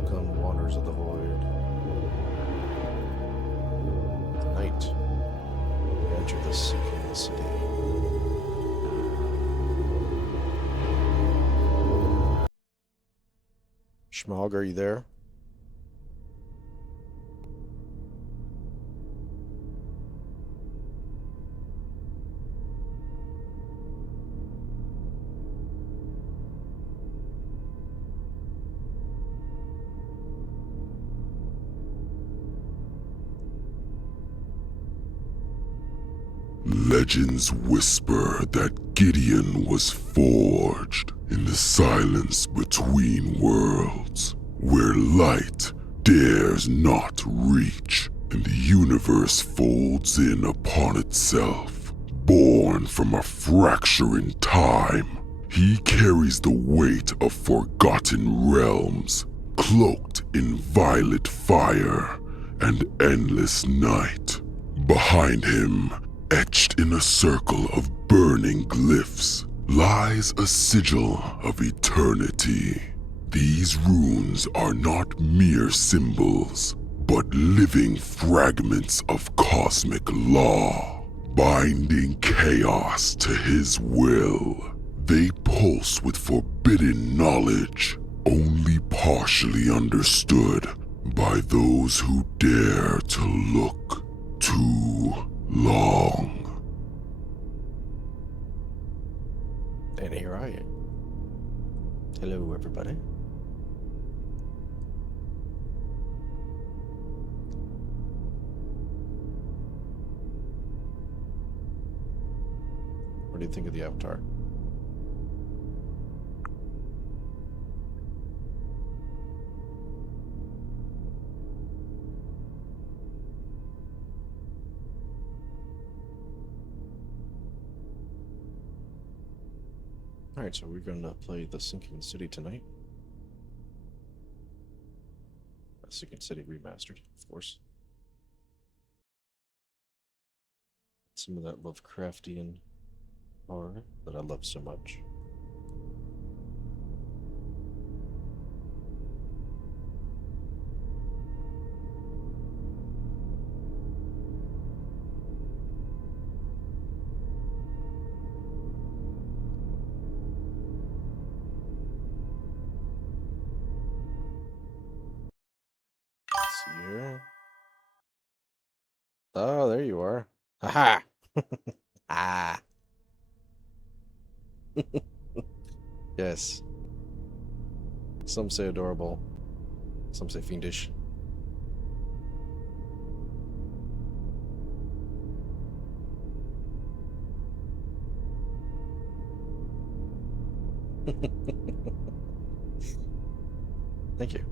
Welcome, wanderers of the void. Tonight, we enter the sinking city. Schmog, are you there? Legends whisper that Gideon was forged in the silence between worlds, where light dares not reach, and the universe folds in upon itself. Born from a fracture in time, he carries the weight of forgotten realms, cloaked in violet fire and endless night. Behind him, etched in a circle of burning glyphs, lies a sigil of eternity. These runes are not mere symbols, but living fragments of cosmic law, binding chaos to his will. They pulse with forbidden knowledge, only partially understood by those who dare to look too long. And here I am. Hello, everybody. What do you think of the avatar? Alright, so we're gonna play The Sinking City tonight. Sinking City Remastered, of course. Some of that Lovecraftian horror that I love so much. Let's see here. Oh, there you are. Haha! Ah! Yes. Some say adorable. Some say fiendish. Thank you.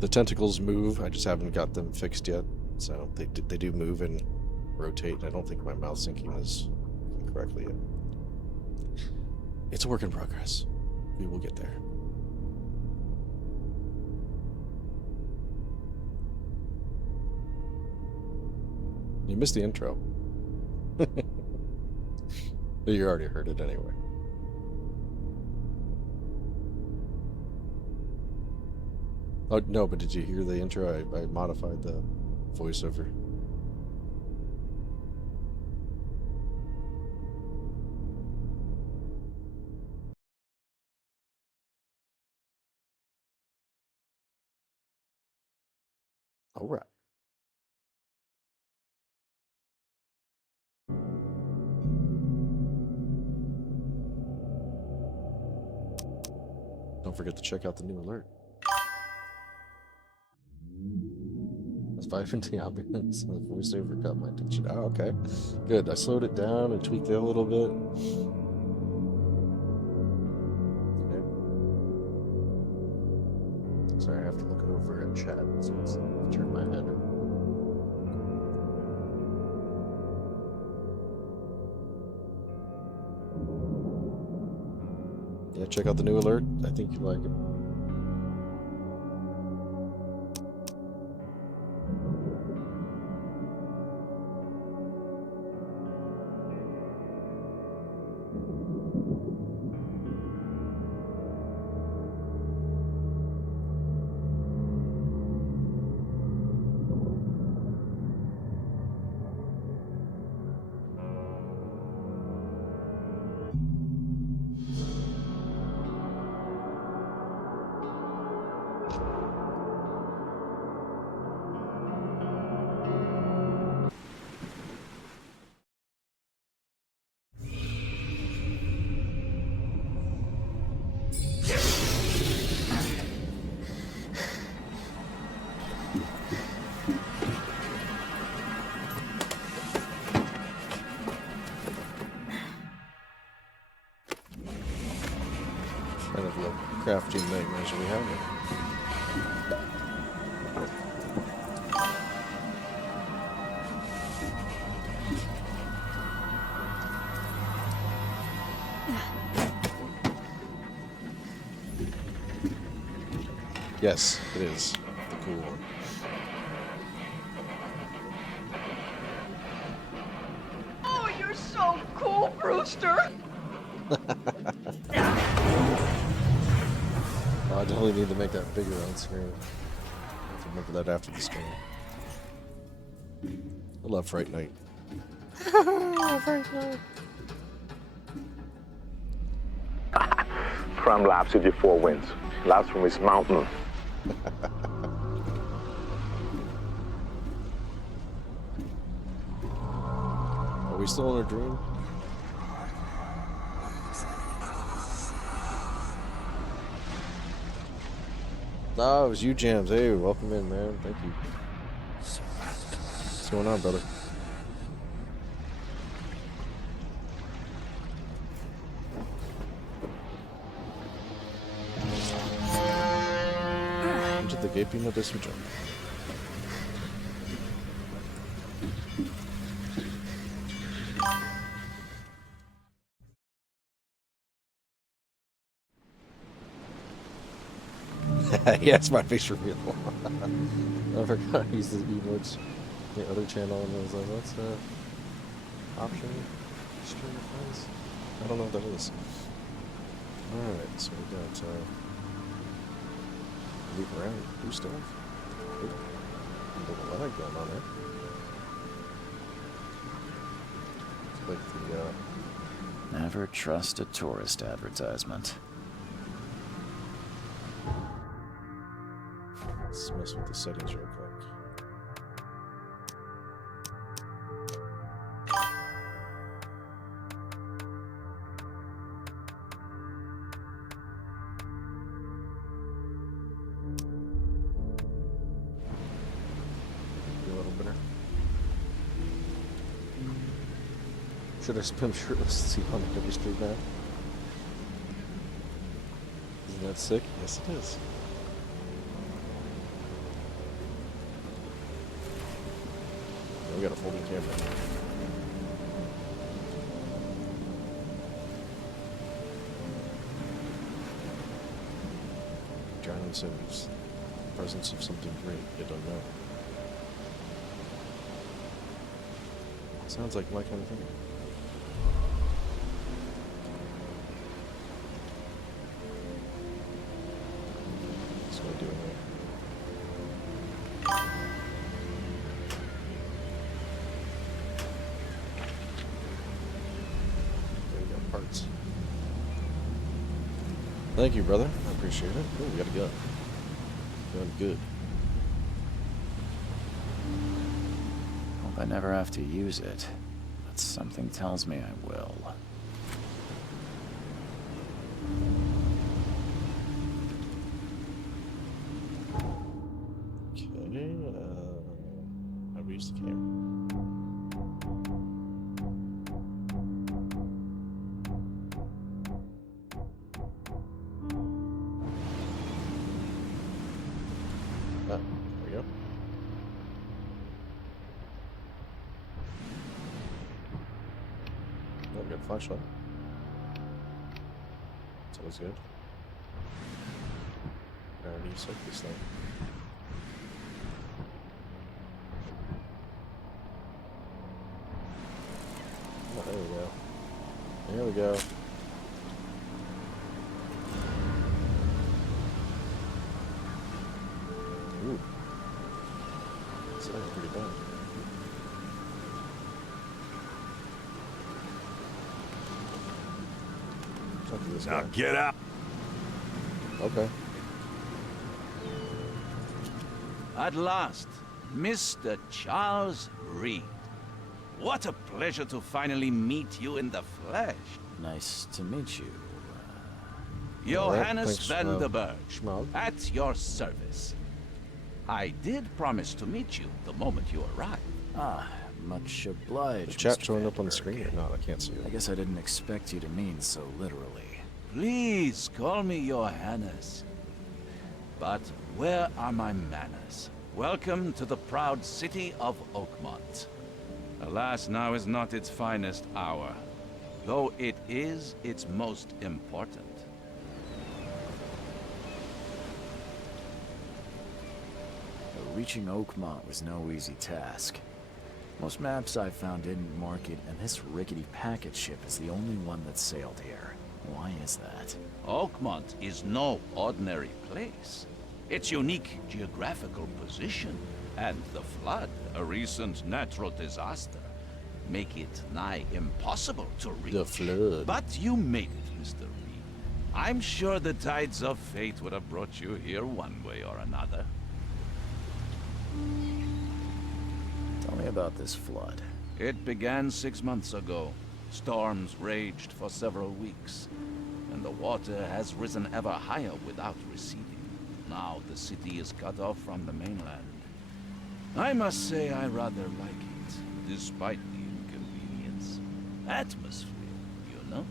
The tentacles move. I just haven't got them fixed yet. So they do move and rotate. I don't think my mouth syncing is correctly yet. It's a work in progress. We will get there. You missed the intro. You already heard it anyway. Oh, no, but did you hear the intro? I modified the voiceover. All right. Don't forget to check out the new alert. That's vibing the ambience. The voiceover got my attention. Oh, okay. Good. I slowed it down and tweaked it a little bit. Okay. Sorry, I have to look it over in chat. So it's turn my head. Yeah, check out the new alert. I think you like it. of the crafting nightmares we have. Yes, it is the cool one. Oh, you're so cool, Brewster. Oh, I definitely need to make that bigger on screen. I have to remember that after the stream. I love Fright Night. Fright Night. Crime laps with your 4 wins. Laps from his mountain. Are we still in a dream? No, it was you, Jams. Hey, welcome in, man. Thank you. What's going on, brother? Into the gaping abyss we jump. Yeah, it's my face reveal. I forgot I used the emotes the other channel and I was like, what's that option? Stream friends? I don't know what that is. Alright, so we got leave around blue stuff. Good. A little lag going on there. It's like the Never trust a tourist advertisement. let's mess with the settings real quick. Be a little better. Should I spam shirtless to see on every street now? Isn't that sick? Yes, it is. We got a folding camera. John Sims. Presence of something great. You don't know. Sounds like my kind of thing. What's going to do it? Parts. Thank you, brother. I appreciate it. Oh, we got a gun. Gun good. Hope I never have to use it, but something tells me I will. Okay, how do we use the camera? There we go. Oh, we got a flashlight. That's always good. I already used this thing. Oh, there we go. There we go. Ooh. That's pretty bad. Talk to this Now guy. get out. Okay. At last, Mr. Charles Reed. What a pleasure to finally meet you in the flesh. Nice to meet you. Johannes thanks, van der Berg, Schmog. at your service. I did promise to meet you the moment you arrived. Ah, much obliged. The chat Mr. showing up on the Vandenberg. screen or not? I can't see I it. guess I didn't expect you to mean so literally. Please call me your Highness. But where are my manners? Welcome to the proud city of Oakmont. Alas, now is not its finest hour, though it is its most important. Reaching Oakmont was no easy task. Most maps I've found didn't mark it, and this rickety packet ship is the only one that sailed here. Why is that? Oakmont is no ordinary place. Its unique geographical position and the flood, a recent natural disaster, make it nigh impossible to reach. The flood. But you made it, Mr. Reed. I'm sure the tides of fate would have brought you here one way or another. Tell me about this flood. It began 6 months ago. Storms raged for several weeks, and the water has risen ever higher without receding. Now the city is cut off from the mainland. I must say I rather like it, despite the inconvenience. Atmosphere, you know?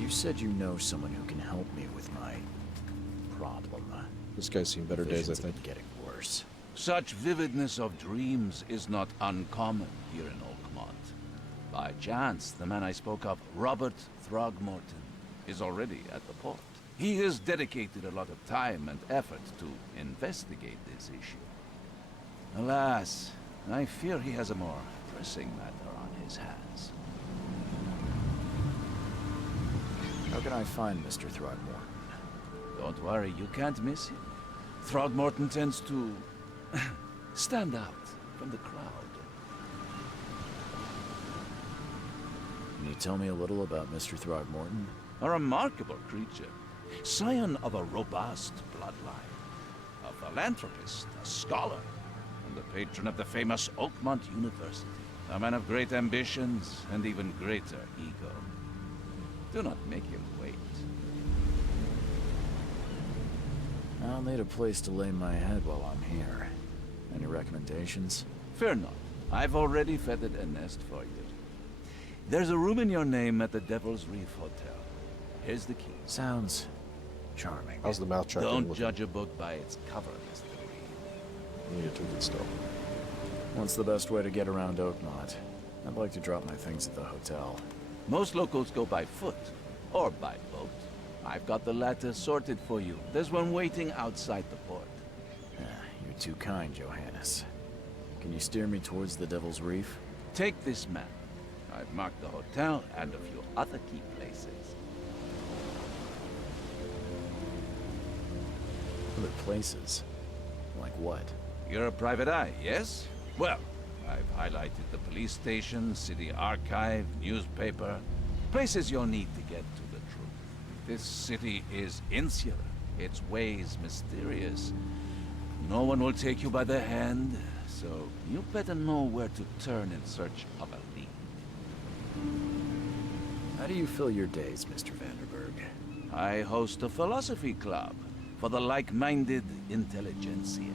You said you know someone who can help me with my problem. This guy's seen better days, I Visions have think. been getting worse. Such vividness of dreams is not uncommon here in Oakmont. By chance, the man I spoke of, Robert Throgmorton, is already at the port. He has dedicated a lot of time and effort to investigate this issue. Alas, I fear he has a more pressing matter on his hands. How can I find Mr. Throgmorton? Don't worry, you can't miss him. Throgmorton tends to stand out from the crowd. Can you tell me a little about Mr. Throgmorton? A remarkable creature, scion of a robust bloodline, a philanthropist, a scholar, and the patron of the famous Oakmont University. A man of great ambitions and even greater ego. Do not make him wait. I'll need a place to lay my head while I'm here. Any recommendations? Fear not. I've already feathered a nest for you. There's a room in your name at the Devil's Reef Hotel. Here's the key. Sounds charming. How's the mouth track? Don't judge a book by its cover, Mr. Reed. You need to get still. What's the best way to get around Oakmont? I'd like to drop my things at the hotel. Most locals go by foot or by boat. I've got the latter sorted for you. There's one waiting outside the port. You're too kind, Johannes. Can you steer me towards the Devil's Reef? Take this map. I've marked the hotel and a few other key places. Other places? Like what? You're a private eye, yes? Well, I've highlighted the police station, city archive, newspaper. Places you'll need to get to the truth. This city is insular, its ways mysterious. No one will take you by the hand, so you better know where to turn in search of a lead. How do you fill your days, Mr. Vanderberg? I host a philosophy club for the like-minded intelligentsia,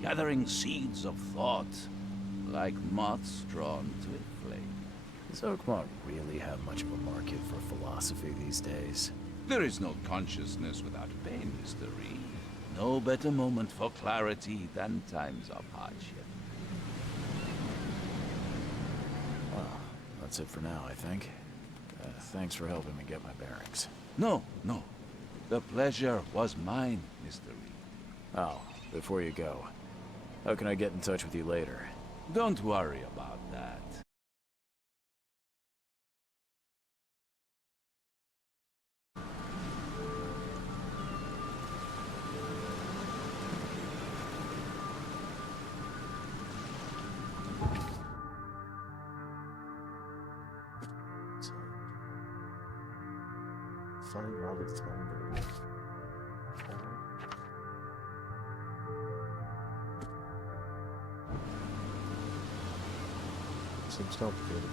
gathering seeds of thought like moths drawn to a flame. Does Oakmont really have much of a market for philosophy these days? There is no consciousness without pain, Mr. Reed. No better moment for clarity than times of hardship. Well, that's it for now, I think. Thanks for helping me get my bearings. No. The pleasure was mine, Mr. Reed. Oh, before you go, how can I get in touch with you later? Don't worry about that. Find Robert Thornberg. Seems complicated.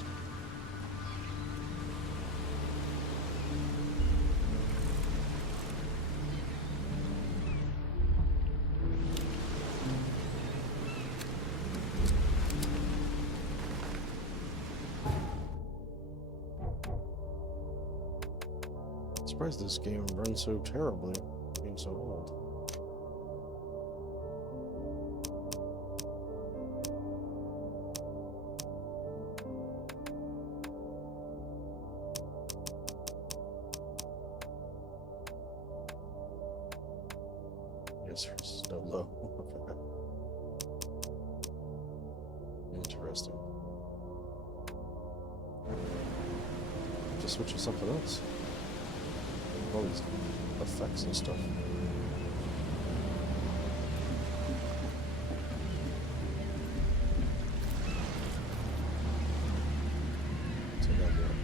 surprised this game runs so terribly, being so old. Yes, there's no low. Interesting. Just switch to something else. All these effects and stuff. Take that down.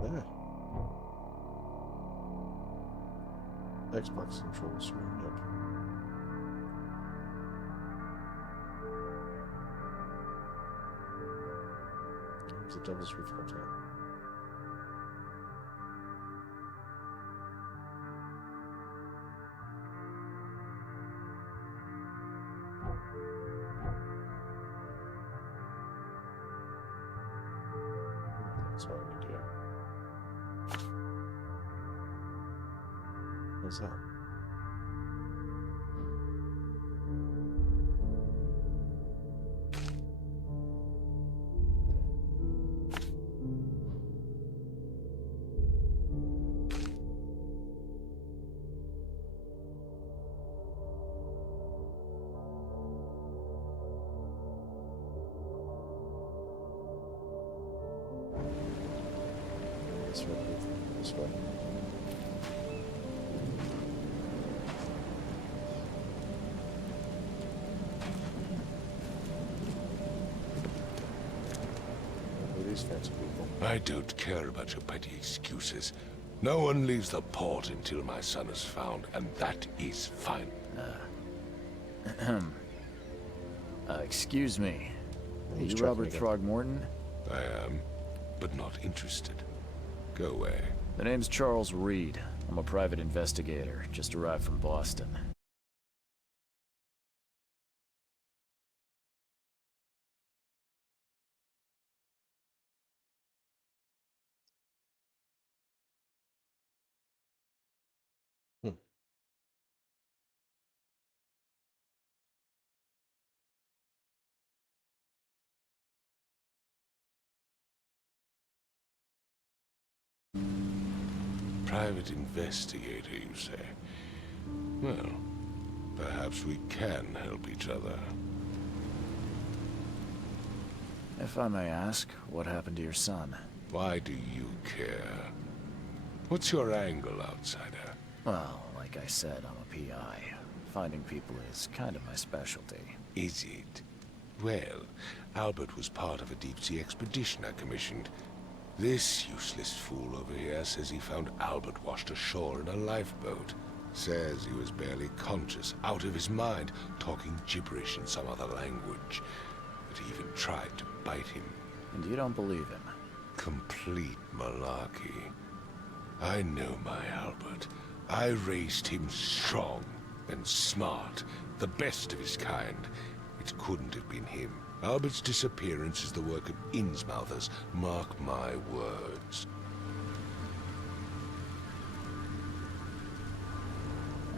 Yeah. Xbox controls screen, yep. There's the Devil's Roof Hotel. That's what I need to do. What's that? This way. This way. Fancy people. I don't care about your petty excuses. No one leaves the port until my son is found, and that is fine. Excuse me. Are He's you checking Robert again. Throgmorton? I am, but not interested. Go away. The name's Charles Reed. I'm a private investigator. Just arrived from Boston. Private investigator, you say? Well, perhaps we can help each other. If I may ask, what happened to your son? Why do you care? What's your angle, outsider? Well, like I said, I'm a PI. Finding people is kind of my specialty. Is it? Well, Albert was part of a deep-sea expedition I commissioned. This useless fool over here says he found Albert washed ashore in a lifeboat. Says he was barely conscious, out of his mind, talking gibberish in some other language. But he even tried to bite him. And you don't believe him? Complete malarkey. I know my Albert. I raised him strong and smart, the best of his kind. It couldn't have been him. Albert's disappearance is the work of Innsmouthers, mark my words.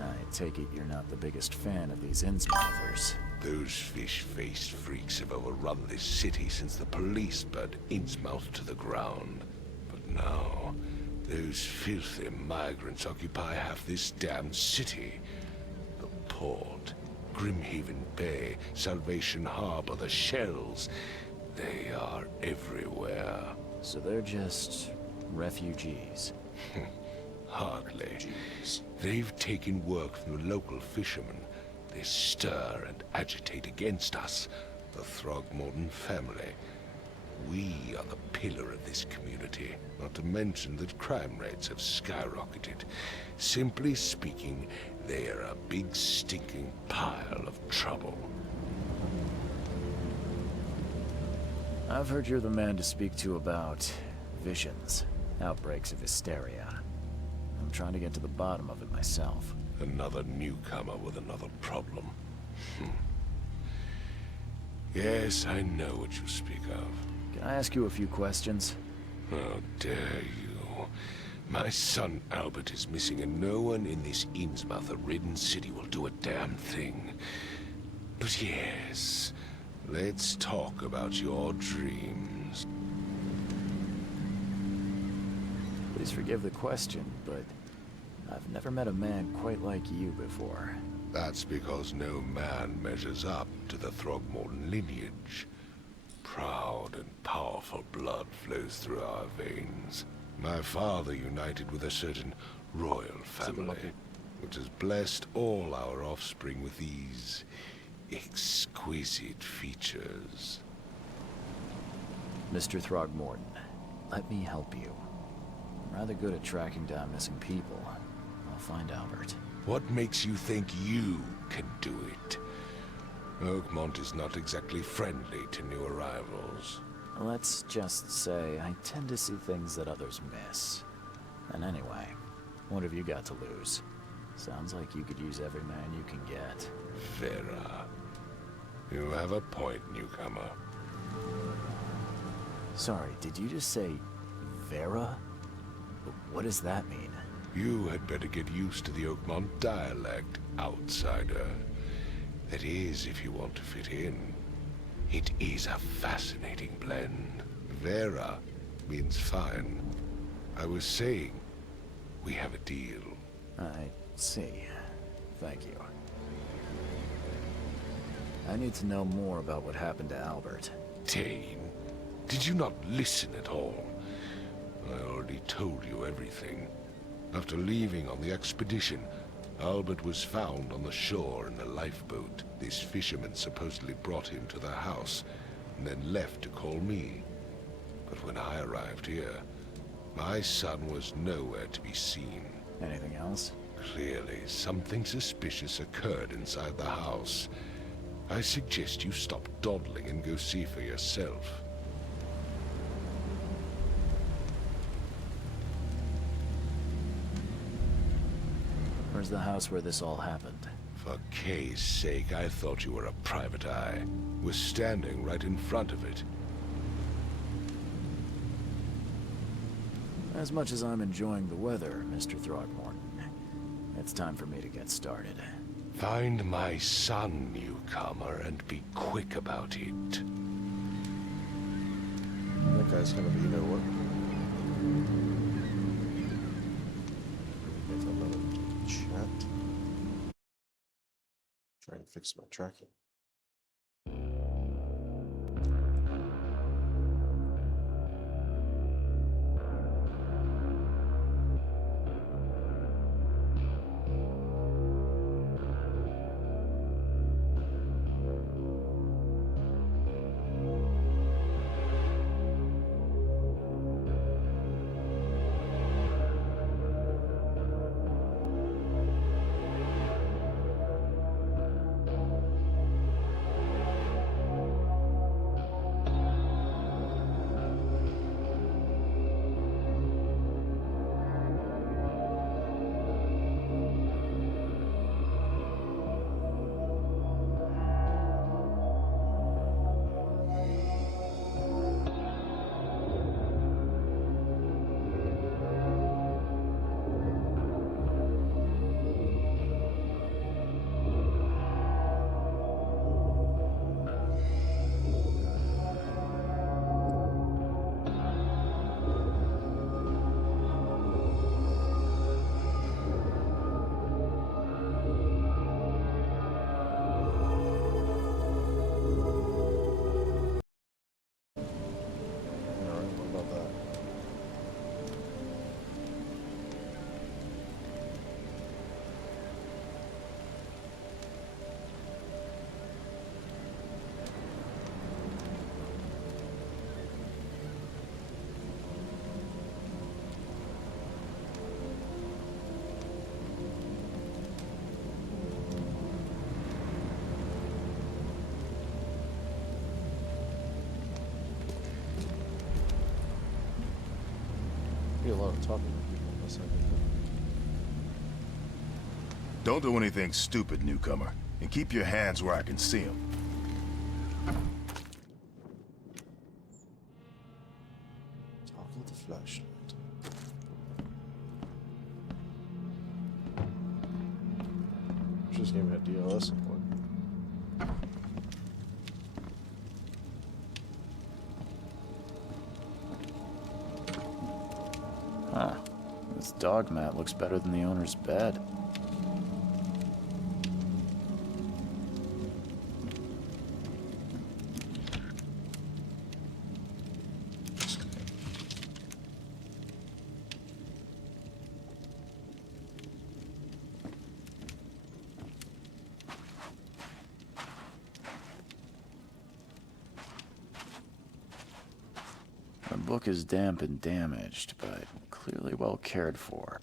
I take it you're not the biggest fan of these Innsmouthers. Those fish-faced freaks have overrun this city since the police burned Innsmouth to the ground. But now, those filthy migrants occupy half this damned city. The port, Grimhaven Bay, Salvation Harbor, the shells. They are everywhere. So they're just refugees. Hardly. They've taken work from the local fishermen. They stir and agitate against us, the Throgmorton family. We are the pillar of this community, not to mention that crime rates have skyrocketed. Simply speaking, they are a big stinking pile of trouble. I've heard you're the man to speak to about visions, outbreaks of hysteria. I'm trying to get to the bottom of it myself. Another newcomer with another problem. Yes, I know what you speak of. Can I ask you a few questions? How dare you? My son Albert is missing, and no one in this Innsmouth-ridden city will do a damn thing. But yes, let's talk about your dreams. Please forgive the question, but I've never met a man quite like you before. That's because no man measures up to the Throgmorton lineage. Proud and powerful blood flows through our veins. My father united with a certain royal family, which has blessed all our offspring with these exquisite features. Mr. Throgmorton, let me help you. I'm rather good at tracking down missing people. I'll find Albert. What makes you think you can do it? Oakmont is not exactly friendly to new arrivals. Let's just say I tend to see things that others miss. And anyway, what have you got to lose? Sounds like you could use every man you can get. Vera. You have a point, newcomer. Sorry, did you just say Vera? What does that mean? You had better get used to the Oakmont dialect, outsider. That is, if you want to fit in. It is a fascinating blend. Vera means fine. I was saying, we have a deal. I see. Thank you. I need to know more about what happened to Albert. Tane, did you not listen at all? I already told you everything. After leaving on the expedition, Albert was found on the shore in a lifeboat. This fisherman supposedly brought him to the house, and then left to call me. But when I arrived here, my son was nowhere to be seen. Anything else? Clearly, something suspicious occurred inside the house. I suggest you stop dawdling and go see for yourself. Where's the house where this all happened? For Kay's sake, I thought you were a private eye. Was standing right in front of it. As much as I'm enjoying the weather, Mr. Throgmorton, it's time for me to get started. Find my son, newcomer, and be quick about it. That guy's gonna be, you know what? Get another chat. Try and fix my tracking. lot of talking to people unless I get Don't do anything stupid, newcomer, and keep your hands where I can see them. Toggle the flashlight. This game had DLS support. Huh. This dog mat looks better than the owner's bed. The book is damp and damaged, but clearly well cared for.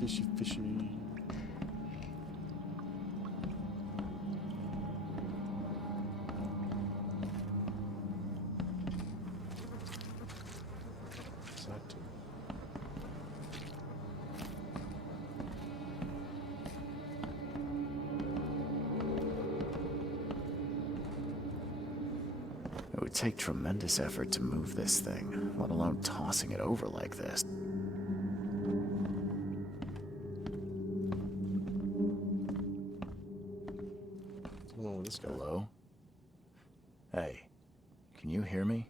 Fishy, fishy. Side two. It would take tremendous effort to move this thing, let alone tossing it over like this. What's going on with this guy? Hello? Hey, can you hear me?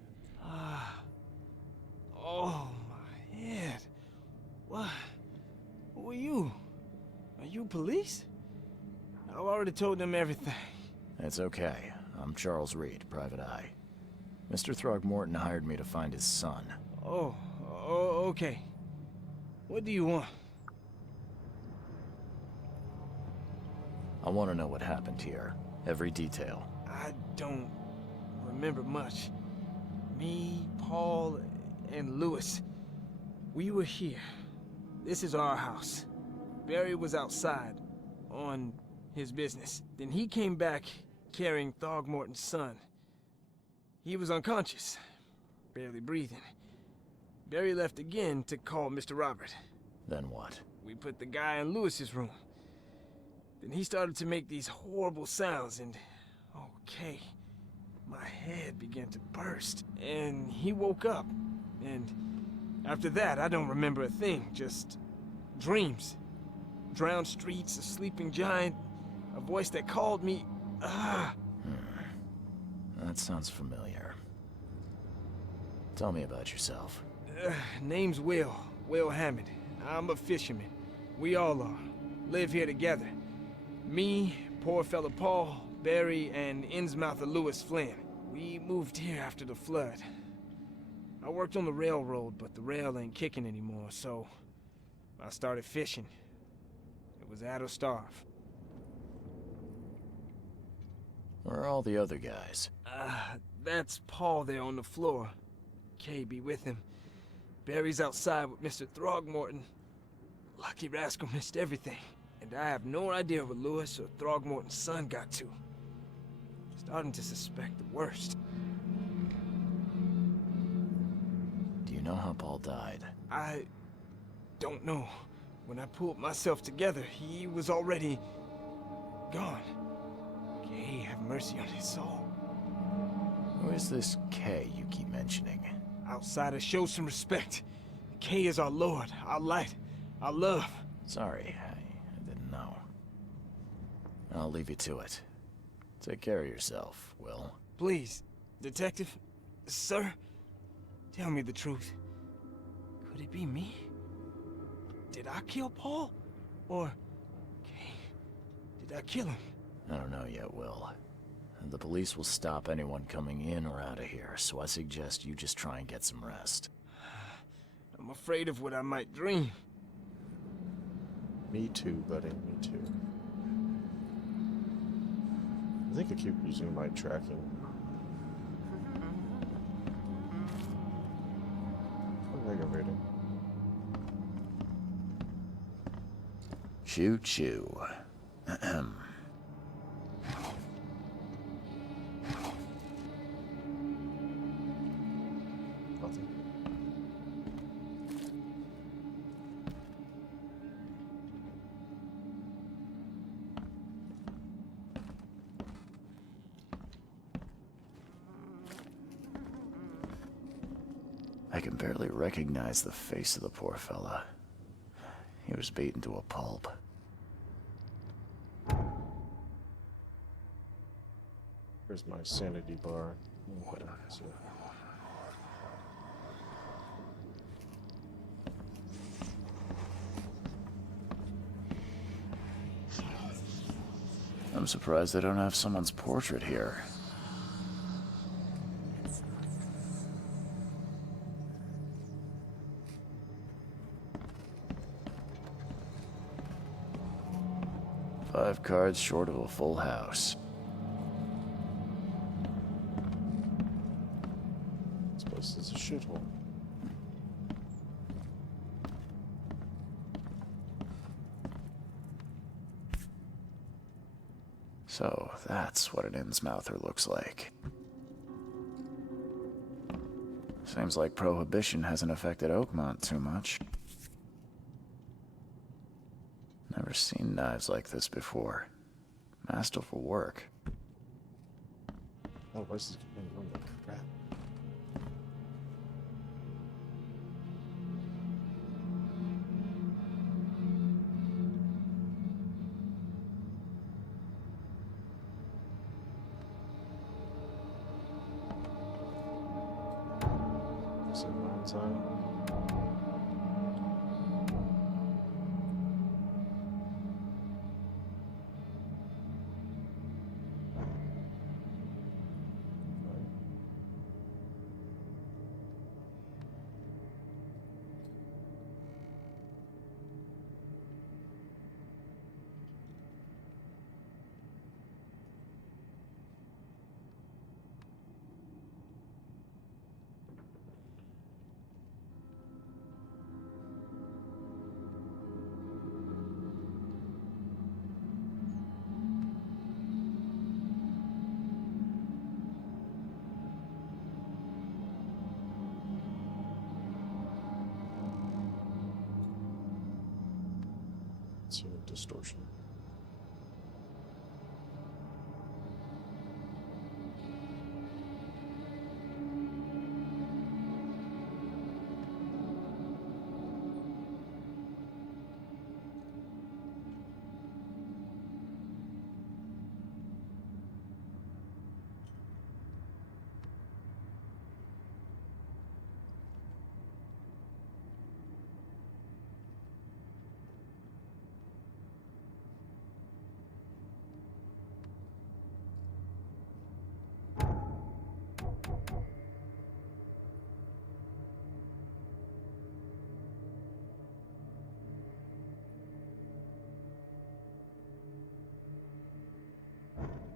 Oh, my head. What? Who are you? Are you police? I've already told them everything. It's okay. I'm Charles Reed, Private Eye. Mr. Throgmorton hired me to find his son. Oh, okay. What do you want? I want to know what happened here. Every detail. I don't remember much. Me, Paul, and Lewis, we were here. This is our house. Barry was outside, on his business. Then he came back carrying Throgmorton's son. He was unconscious, barely breathing. Barry left again to call Mr. Robert. Then what? We put the guy in Lewis's room. Then he started to make these horrible sounds and... okay. My head began to burst, and he woke up. And after that, I don't remember a thing, just dreams. Drowned streets, a sleeping giant, a voice that called me. That sounds familiar. Tell me about yourself. Name's Will Hammond. I'm a fisherman. We all are. Live here together. Me, poor fella Paul, Barry, and Innsmouther Lewis Flynn. We moved here after the flood. I worked on the railroad, but the rail ain't kicking anymore, so I started fishing. It was at or starve. Where are all the other guys? That's Paul there on the floor. Kay be with him. Barry's outside with Mr. Throgmorton. Lucky rascal missed everything. And I have no idea what Lewis or Throgmorton's son got to. Starting to suspect the worst. Do you know how Paul died? I don't know. When I pulled myself together, he was already gone. Kay have mercy on his soul. Who is this K you keep mentioning? Outsiders, show some respect. Kay is our lord, our light, our love. Sorry, I didn't know. I'll leave you to it. Take care of yourself, Will. Please, detective, sir, tell me the truth. Could it be me? Did I kill Paul? Or, Kay, did I kill him? I don't know yet, Will. The police will stop anyone coming in or out of here, so I suggest you just try and get some rest. I'm afraid of what I might dream. Me too, buddy. Me too. I think I keep using my tracking. Choo choo. Ahem. Nothing. I can barely recognize the face of the poor fella. He was beaten to a pulp. Where's my sanity bar? Okay, so- I'm surprised they don't have someone's portrait here. Five cards short of a full house. This place is a shithole. So that's what an Innsmouther looks like. Seems like Prohibition hasn't affected Oakmont too much. Never seen knives like this before. Masterful work. Oh, why is this getting run like crap? Is it mine's on? Unit distortion.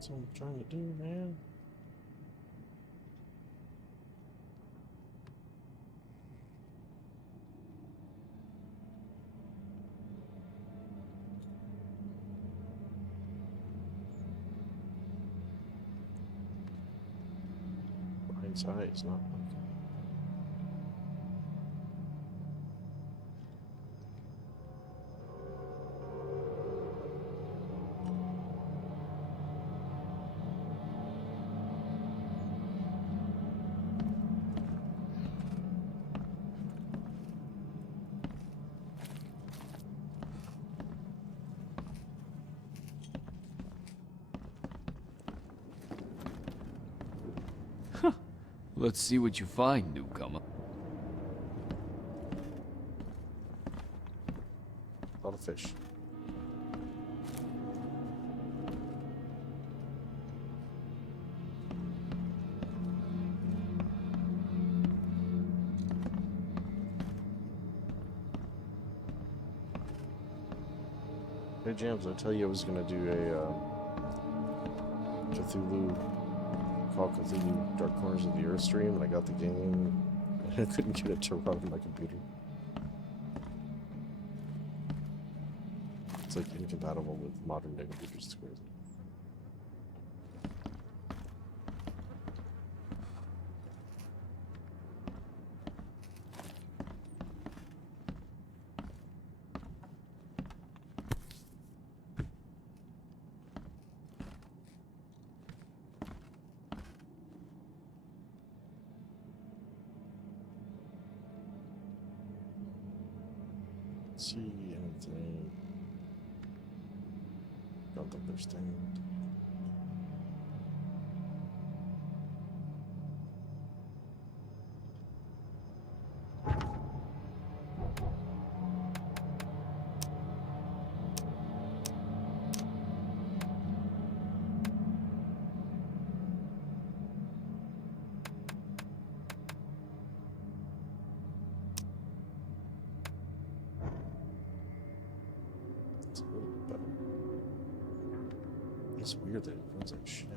That's what I'm trying to do, man. Blind's eye is not working. Let's see what you find, newcomer. A lot of fish. Hey Jams, I tell you I was gonna do a Cthulhu, Call Cthulhu Dark Corners of the Earth stream, and I got the game, and I couldn't get it to run on my computer. It's like incompatible with modern day computers. It's crazy. See anything? Don't understand. It's a little bit better. It's weird that it runs like shit.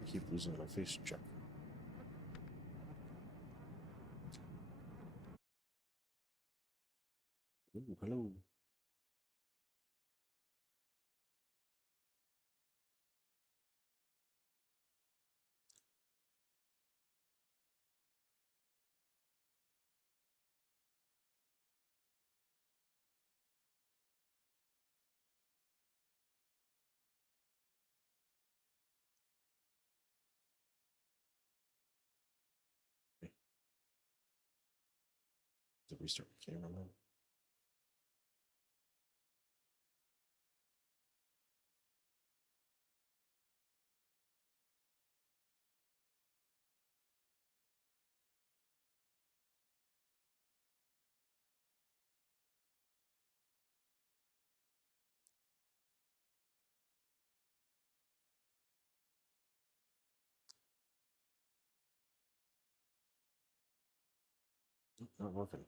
I keep losing my face check. Ooh, hello. To restart the camera now. Not working.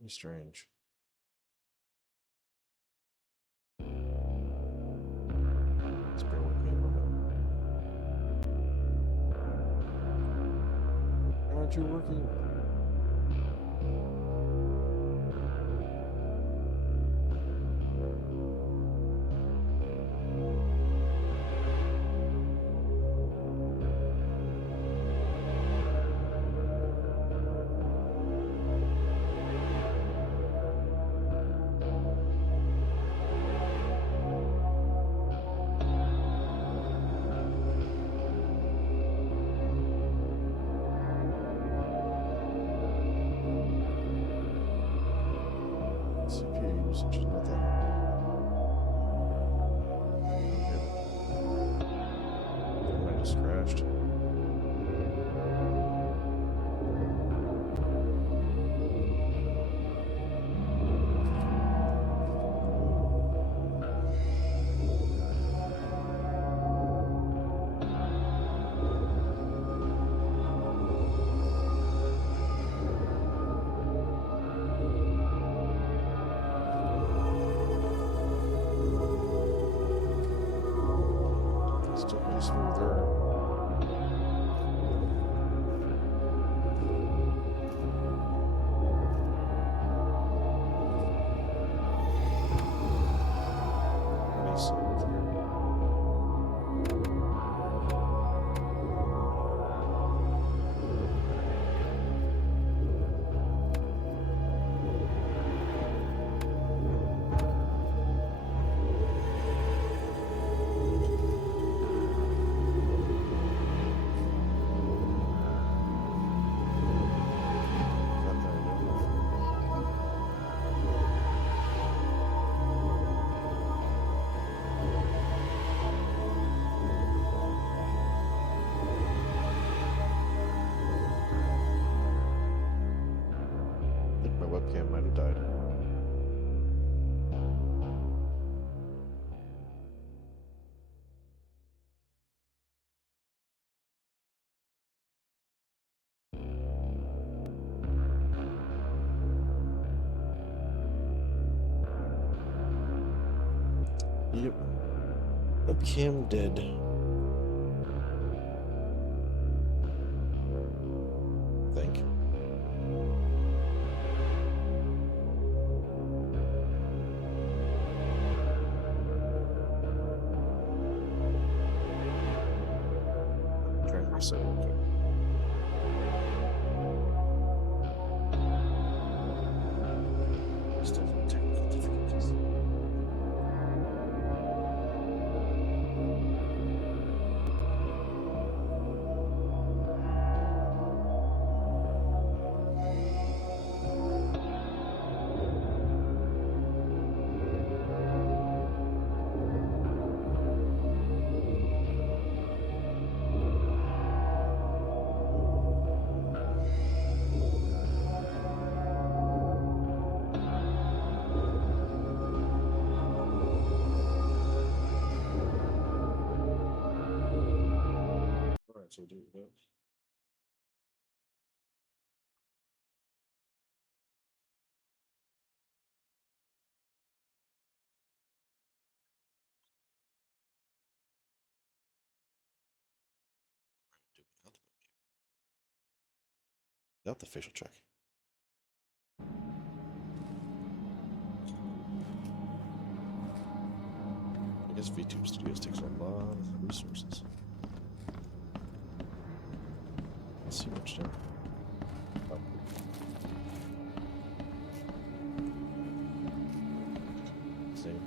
Very strange. Just bear with me a moment. Aren't you working? CPU usage is not that high. I just crashed. Still pretty smoother. Let me save here. Got that again. I think my webcam might have died. Yep. Webcam dead. I think. Trying to reset real quick. Still some technical difficulties. Alright, so we'll do it with those. Do it without the facial track. I guess VTube Studios takes a lot of resources. Let's see much time. Oh. Same.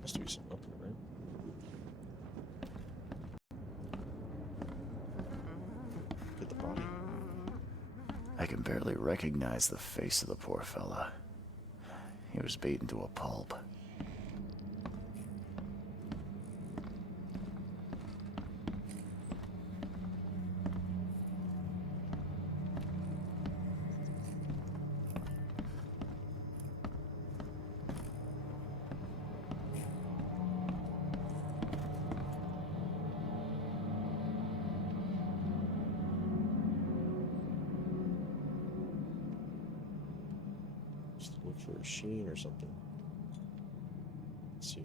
Has to be something up here, right? Get the body. I can barely recognize the face of the poor fella. He was beaten to a pulp. Just look for a sheen or something. Let's see.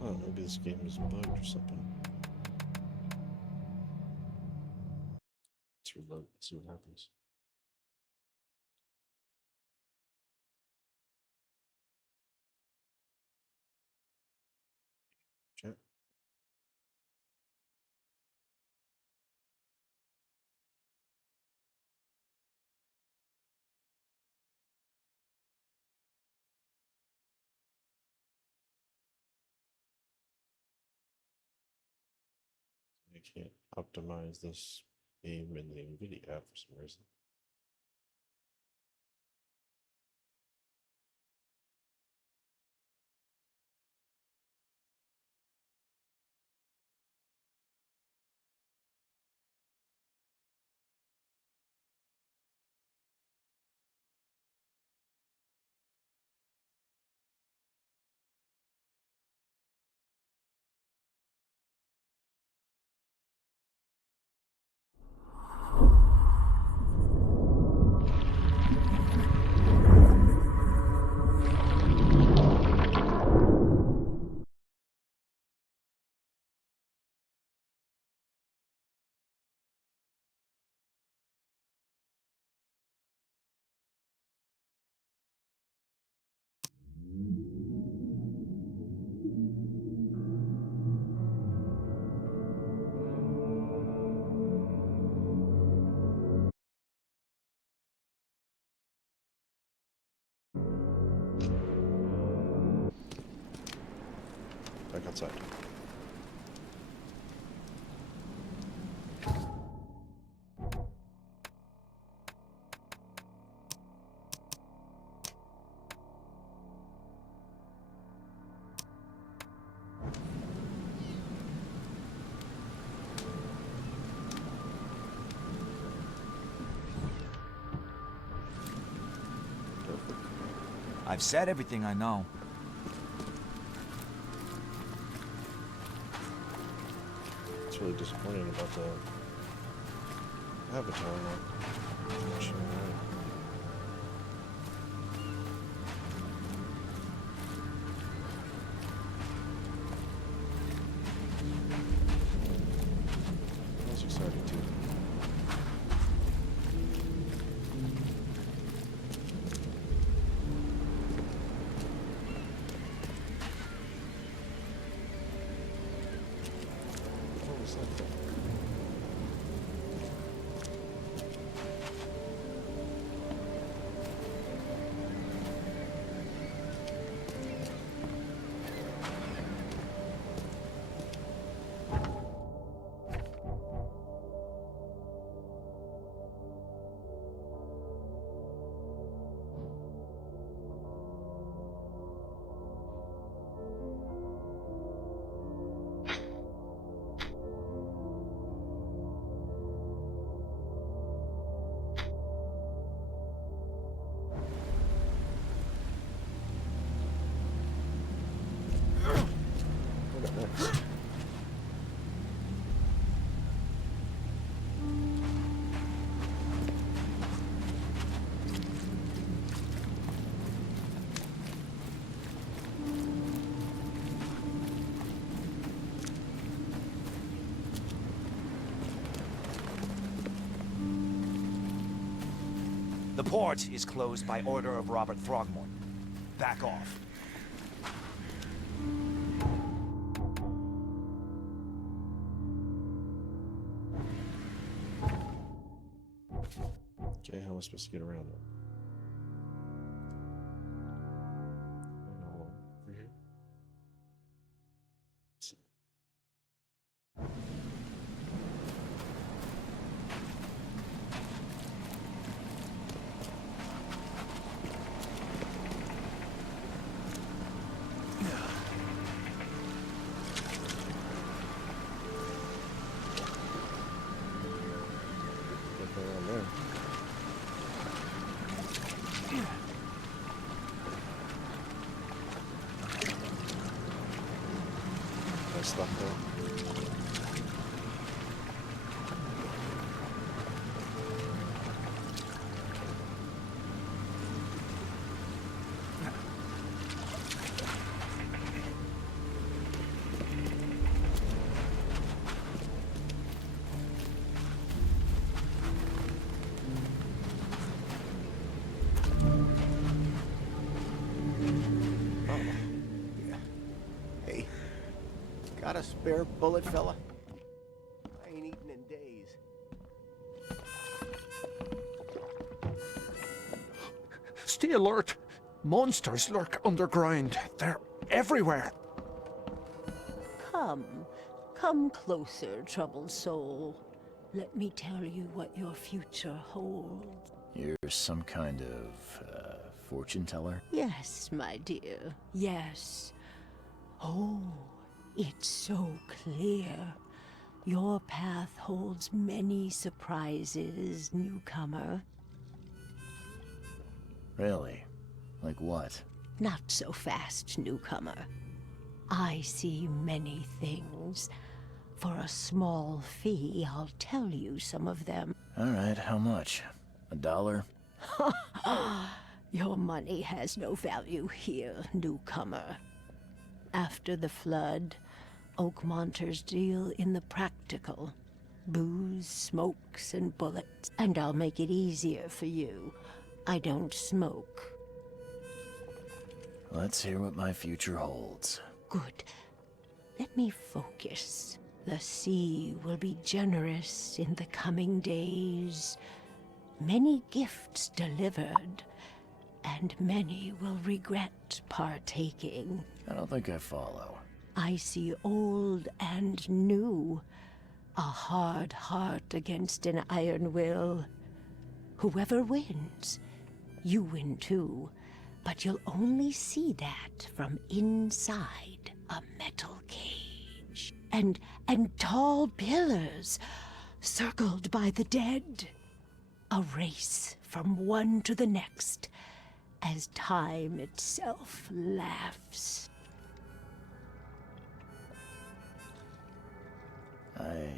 Oh, maybe this game is bugged or something. Let's reload, see what happens. Chat. I can't optimize this game in the NVIDIA app for some reason. outside. I've said everything I know. It's really disappointing about the Avatar not showing up. That's exciting too. What was that thing? What about next? The port is closed by order of Robert Throgmorton. Back off. Okay, how am I supposed to get around that? Over here. Get around there. Nice stuff there. Hey, got a spare bullet, fella? I ain't eaten in days. Stay alert. Monsters lurk underground. They're everywhere. Come closer, troubled soul. Let me tell you what your future holds. You're some kind of, fortune teller? Yes, my dear, yes. Oh, it's so clear. Your path holds many surprises, newcomer. Really? Like what? Not so fast, newcomer. I see many things. For a small fee, I'll tell you some of them. Alright, how much? $1? Your money has no value here, newcomer. After the flood, Oakmonters deal in the practical. Booze, smokes, and bullets. And I'll make it easier for you. I don't smoke. Let's hear what my future holds. Good. Let me focus. The sea will be generous in the coming days. Many gifts delivered, and many will regret partaking. I don't think I follow. I see old and new. A hard heart against an iron will. Whoever wins, you win too. But you'll only see that from inside a metal cage. And tall pillars, circled by the dead. A race from one to the next, as time itself laughs. I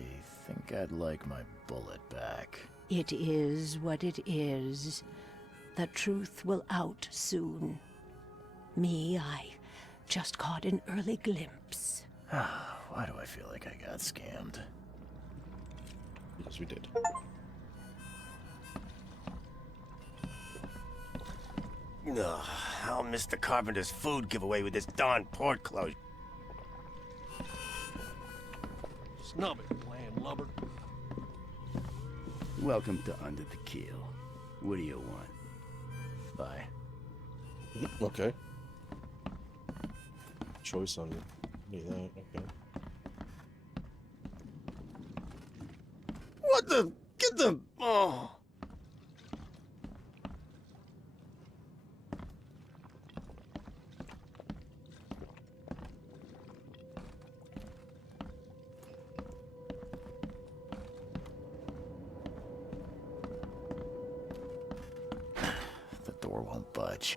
think I'd like my bullet back. It is what it is. The truth will out soon. Me, I just caught an early glimpse. Why do I feel like I got scammed? Yes, we did. Ugh, I'll miss the carpenter's food giveaway with this darn port closure. Snub it, landlubber. Welcome to Under the Keel. What do you want? Bye. Okay. Choice on any of that, okay. What the? Get the... Oh. The door won't budge.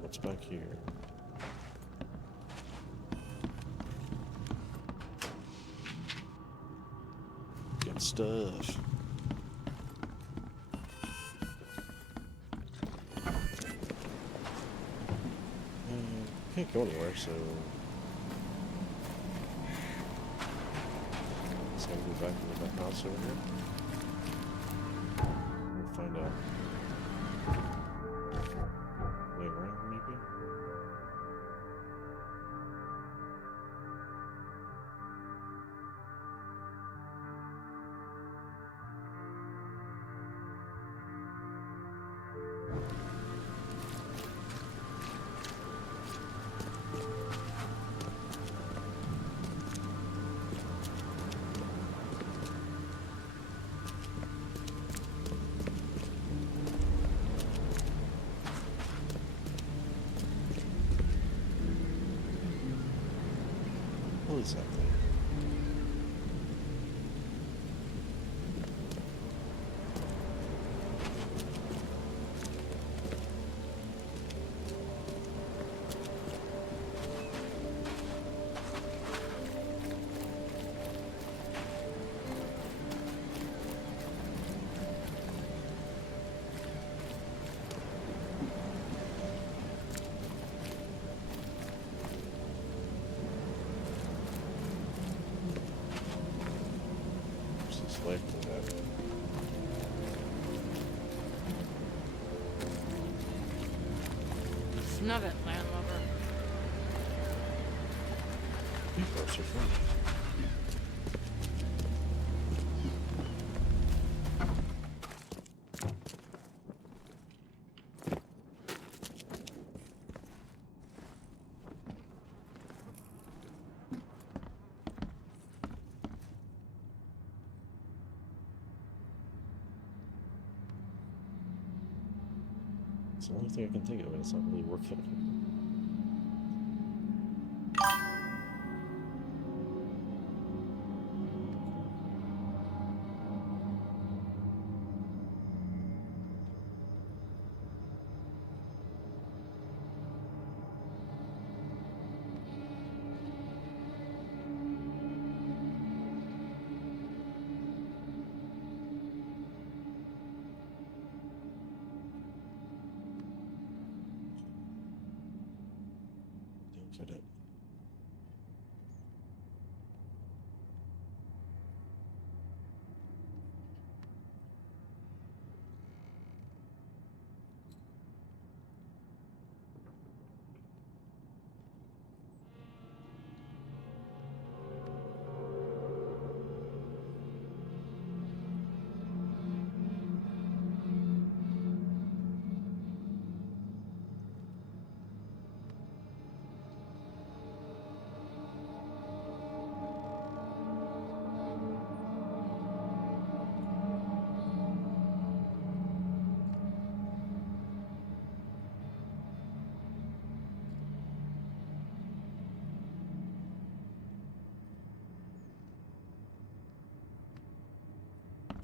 What's back here? Good stuff. Can't go anywhere, so just gotta go back to the back house over here. We'll find out. Way around, maybe. What is that thing? Like that. Snub it, landlubber. You folks are friendly. It's the only thing I can think of, and it's not really working. Get it.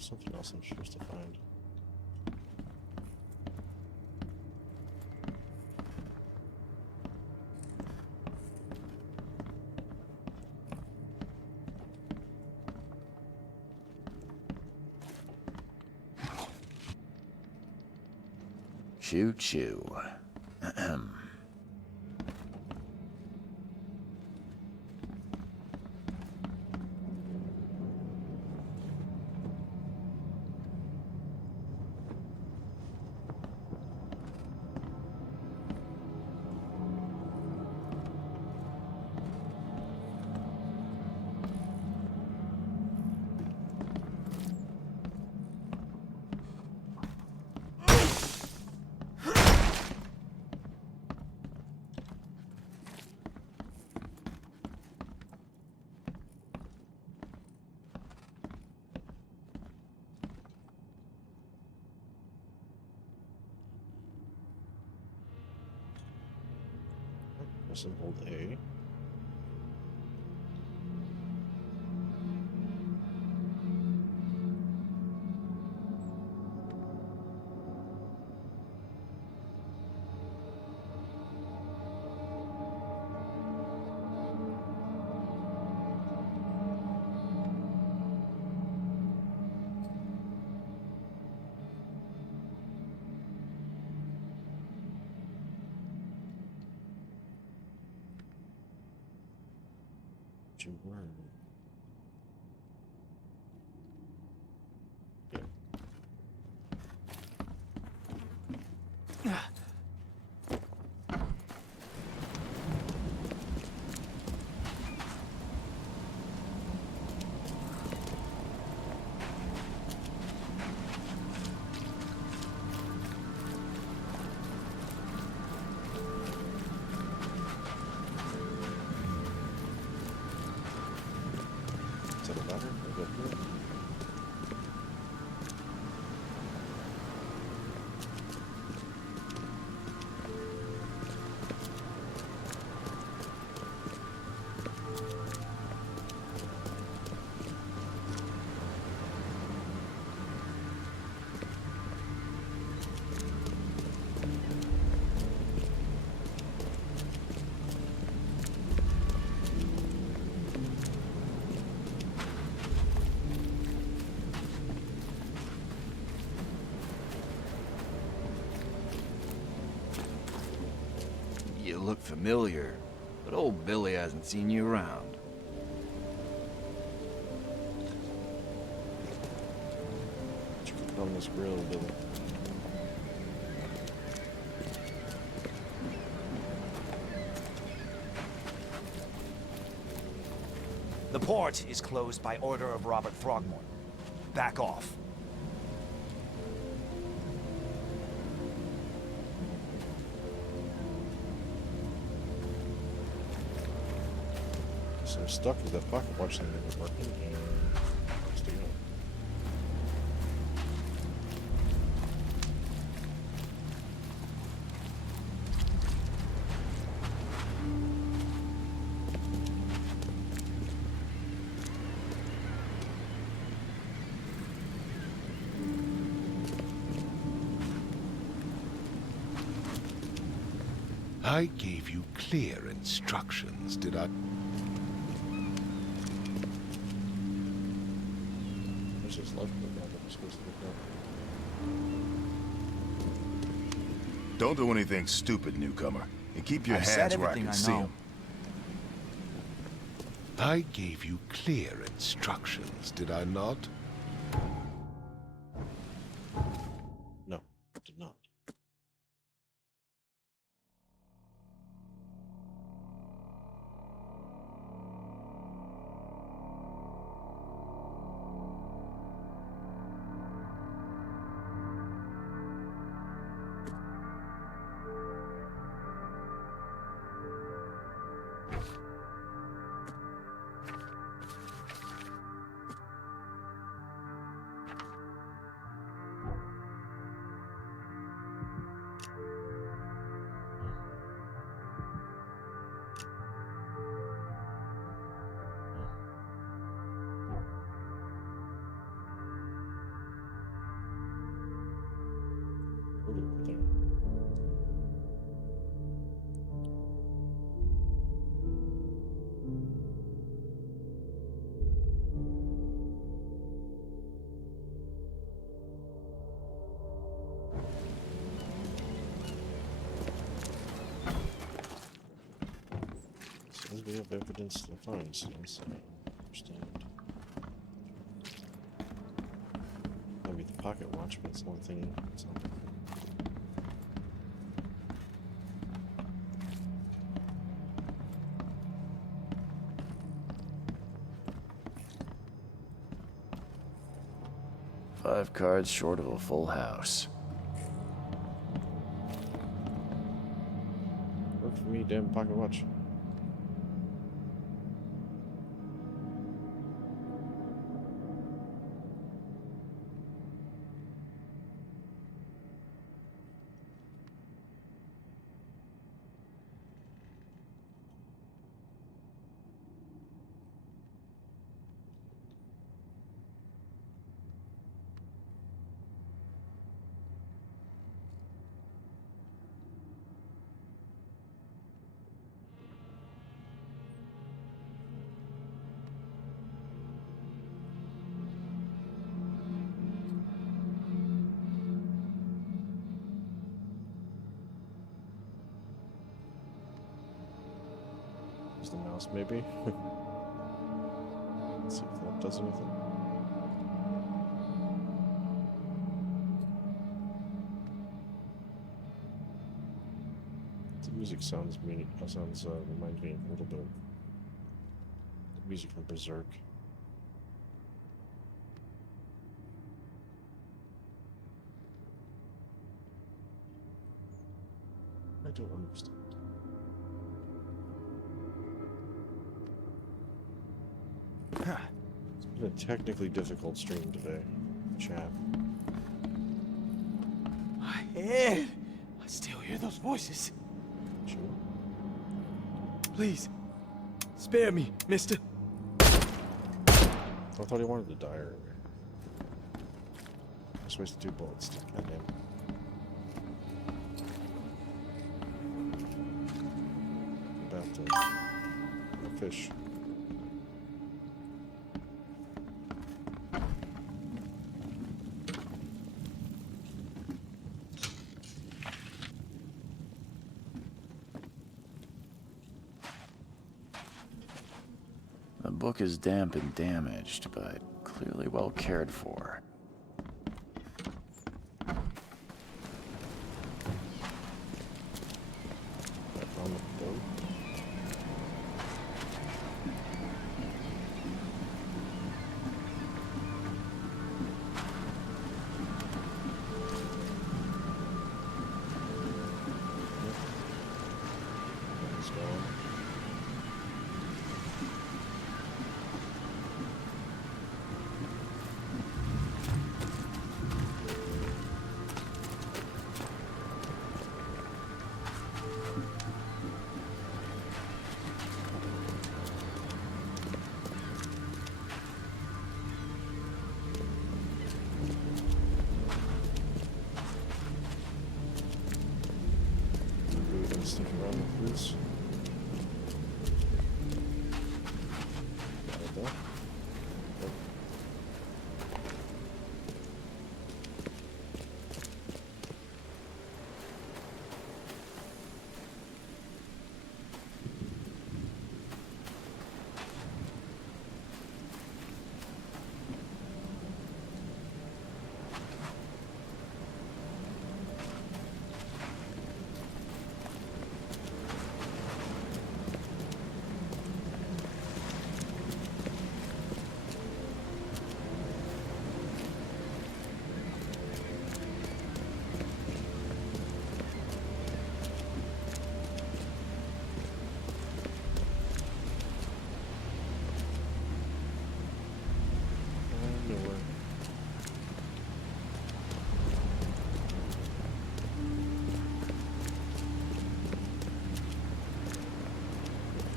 Something else I'm supposed to find. Choo choo. Ahem. Press and hold A. You were. Yeah. Is that a ladder? Or is that here? You look familiar, but old Billy hasn't seen you around. On this grill, Billy. The port is closed by order of Robert Throgmorton. Back off. So I'm stuck with that pocket watch thing that was working, and let's do it. I gave you clear instructions, did I? There's this life book that I'm supposed to look up. Don't do anything stupid, newcomer. And keep your I've said hands where I everything can I see know. them. I gave you clear instructions, did I not? No, I did not. We have evidence to find, so I understand. Maybe the pocket watch, but it's the only thing that's on there. Five cards short of a full house. Work for me, damn pocket watch. Use the mouse, maybe. Let's see if that does anything. The music sounds reminds me of a little bit of the music from Berserk. I don't understand. It's been a technically difficult stream today, chat. My head! I still hear those voices. Sure. Please, spare me, mister. I thought he wanted to die earlier. I just wasted 2 bullets. Goddamn. About the fish. The book is damp and damaged, but clearly well cared for. I found the boat. Let's go. Stick around with this. Got it there. Yep. Nowhere.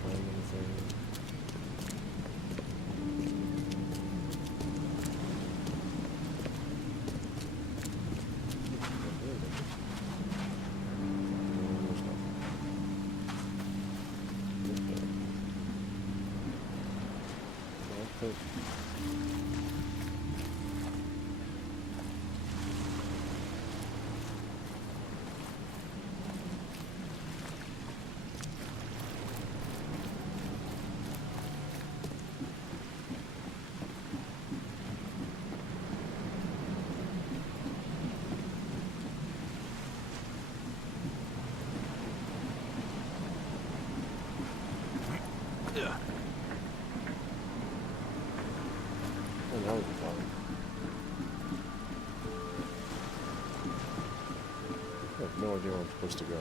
Find anything. No, there's nothing. Okay. Oh, that was fun. I have no idea where I'm supposed to go.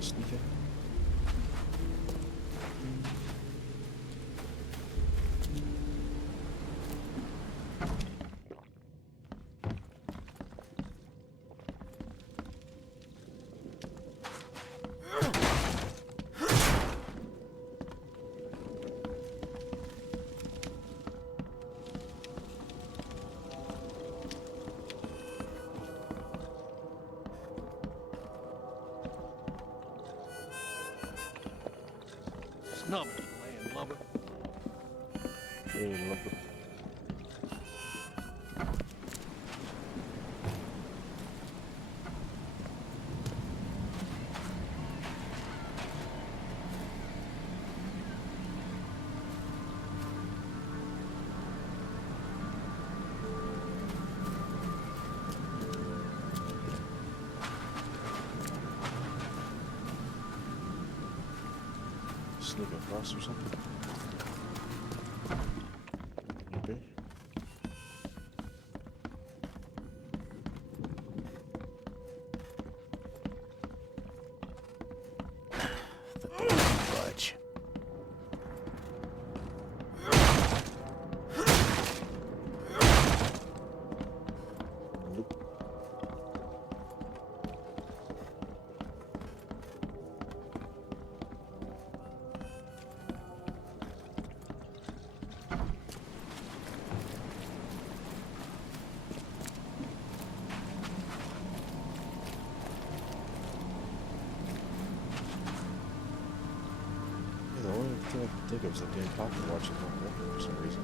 Sneaking. Snub it, landlubber. Sneak across or something? Maybe. The door won't budge. Yeah, the only thing I can think of is that damn pocket watch is not working for some reason.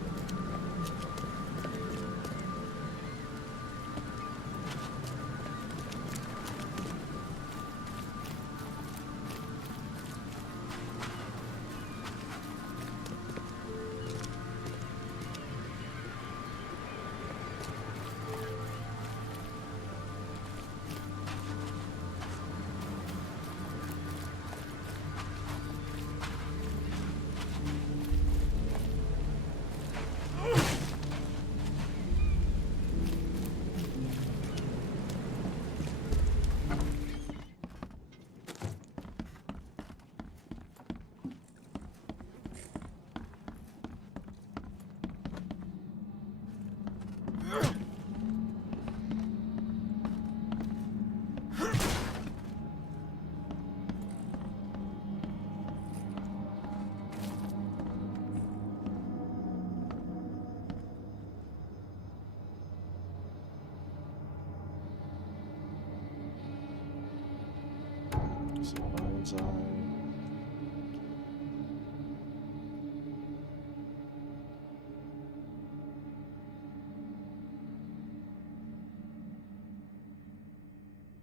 So lion's eye.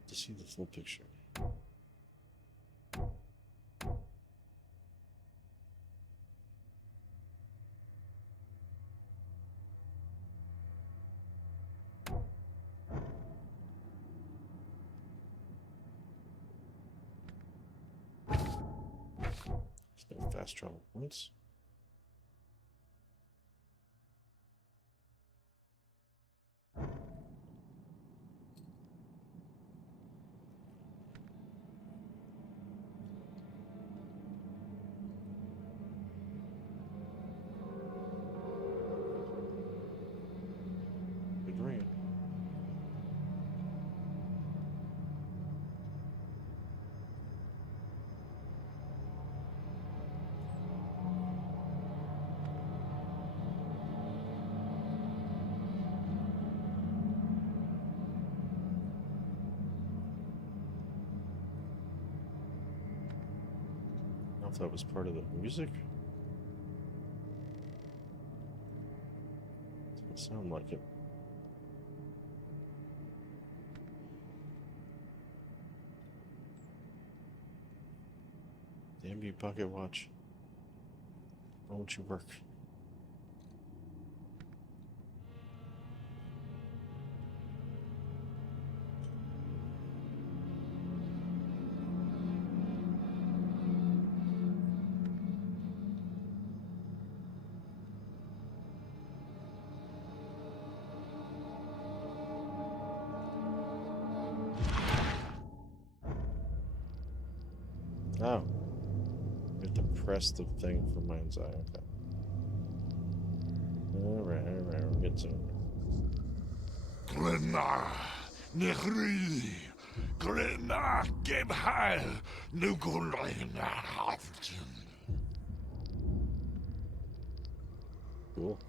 To see the full picture. There's no fast travel points. Big ring. I don't know if that was part of the music. Sound like it. Damn you, pocket watch. Why won't you work? Oh. You have to press the thing for mind's eye. Okay. Alright, we're getting some. Glenna, Nehri, Glenna, Gebheil, Nugulina, Hafton. Cool.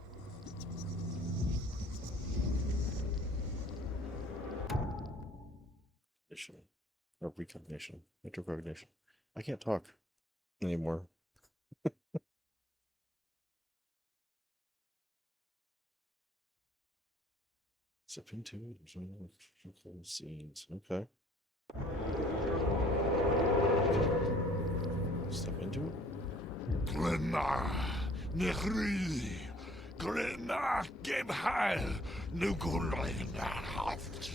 Recognition. Or recognition. Retrocognition. I can't talk anymore. Step into it. Scenes. Okay. Step into it. Glenna, Nehri, Glenna, Gebheil, Nugulina, Hafton.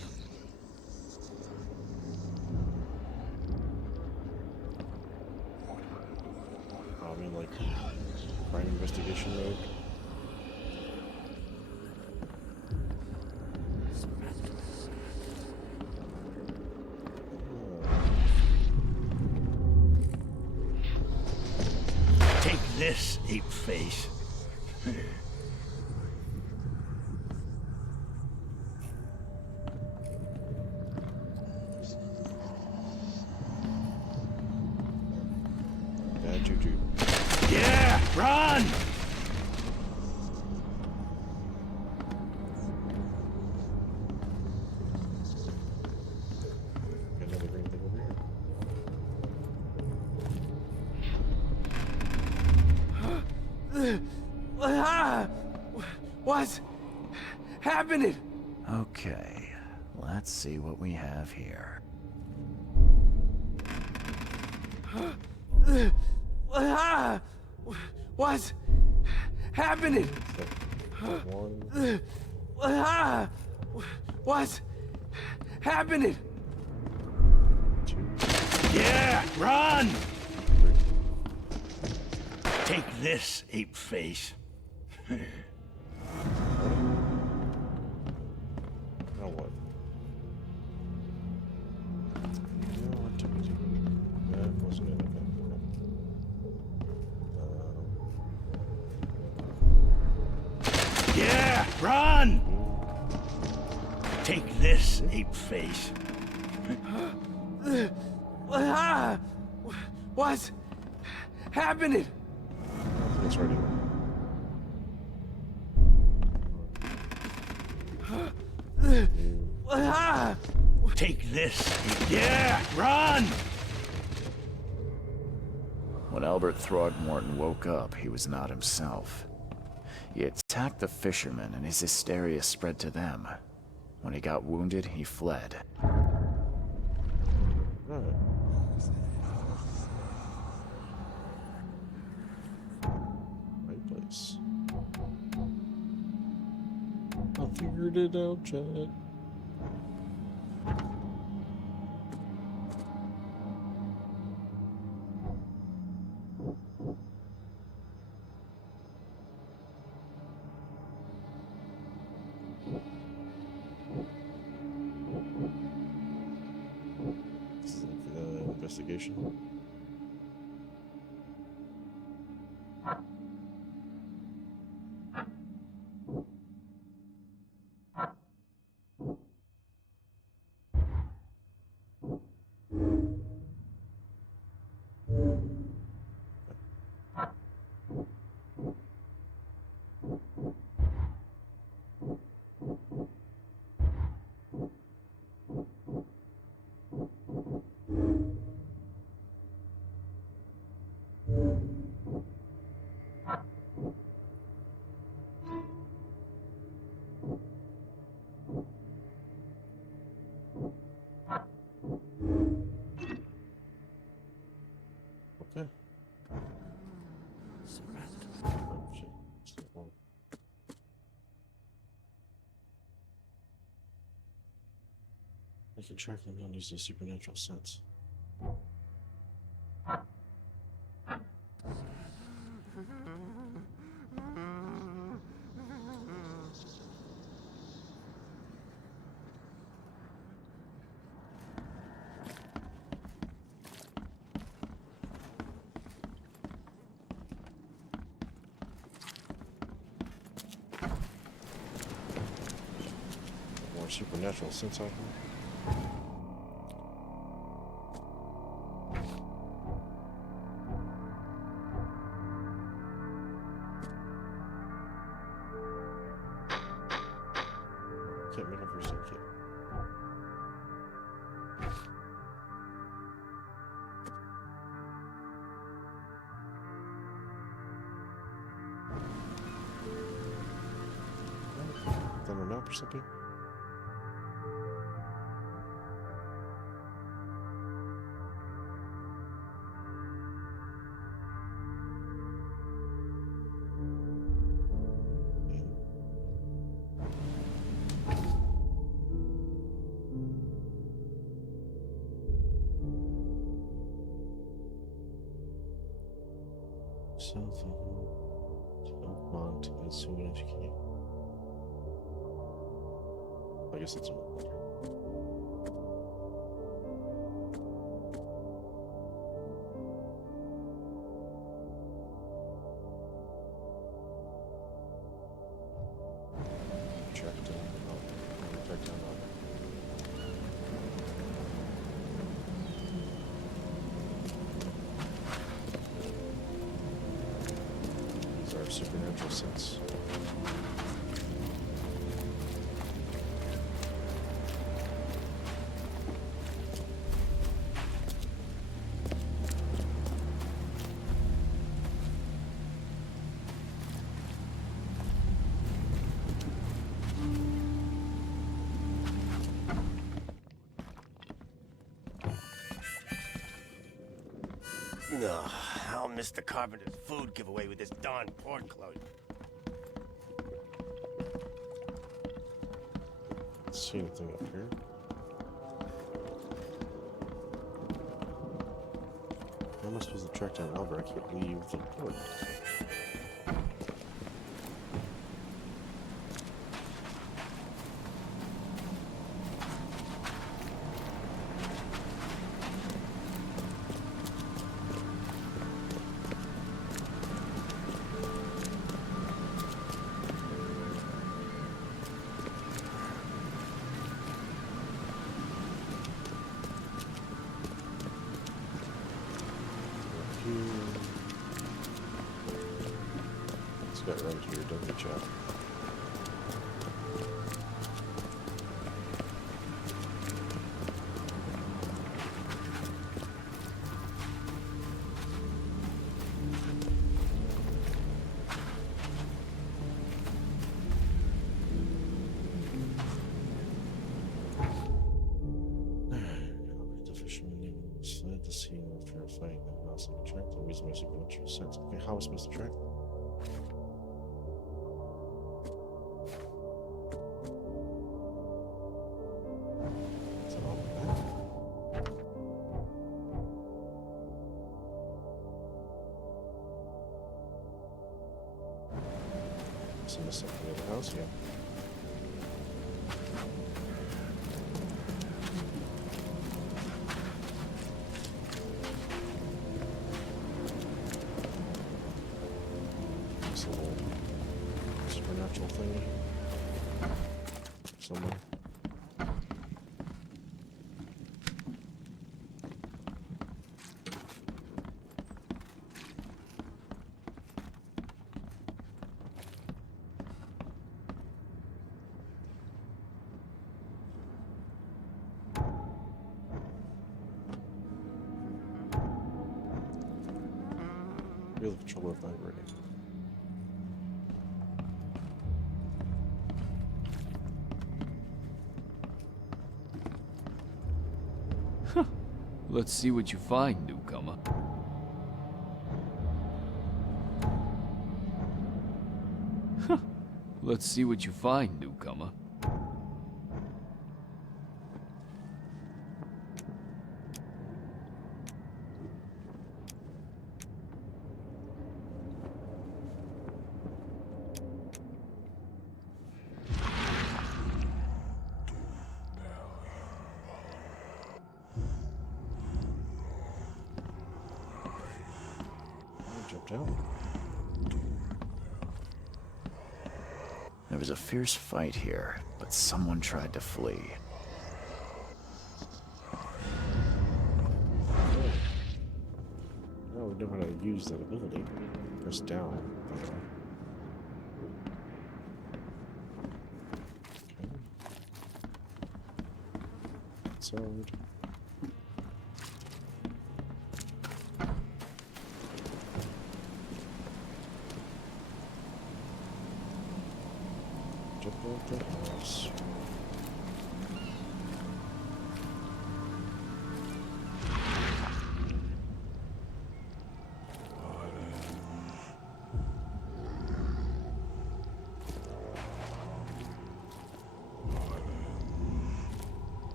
Oh, I mean, like, crime investigation mode. Take this, ape face. Bad juju. Yeah, run! Got another green thing over here. What's happening? Okay, let's see what we have here. What's happening? What's happening? Yeah, run! Take this, ape face. Now what? No, what took me to? That wasn't it. Okay. Yeah, run! Take this, ape face. What's happening? It's ready. Take this. Yeah, run! When Albert Throgmorton woke up, he was not himself. He attacked the fishermen, and his hysteria spread to them. When he got wounded, he fled. Right place. I figured it out, Chad. This is like the investigation. Oh, shit. I can track them down using a supernatural sense. More supernatural sense out here. Can't make a first aid kit. Done a map or something? Something. Mount as soon as you can. I guess that's a reporter. Track down. Track down. These are supernatural sense. Ugh, I'll miss the carpenter's food giveaway with this darn pork cloak. See anything up here? How am I supposed to track down Albert? I can't leave the port. It's got right here, doesn't it, chat? The fisherman fled the scene after fighting the mouse and tracked them using my supernatural sense. Okay, how am I supposed to track them? Is that all back? So there's something in the house, yeah. Supernatural thingy somewhere. Feel the controller vibrating. Let's see what you find, newcomer. Let's see what you find, newcomer. Jumped out. There was a fierce fight here, but someone tried to flee. Oh, we know how to use that ability. Press down. Okay. Sword. Jump out the house.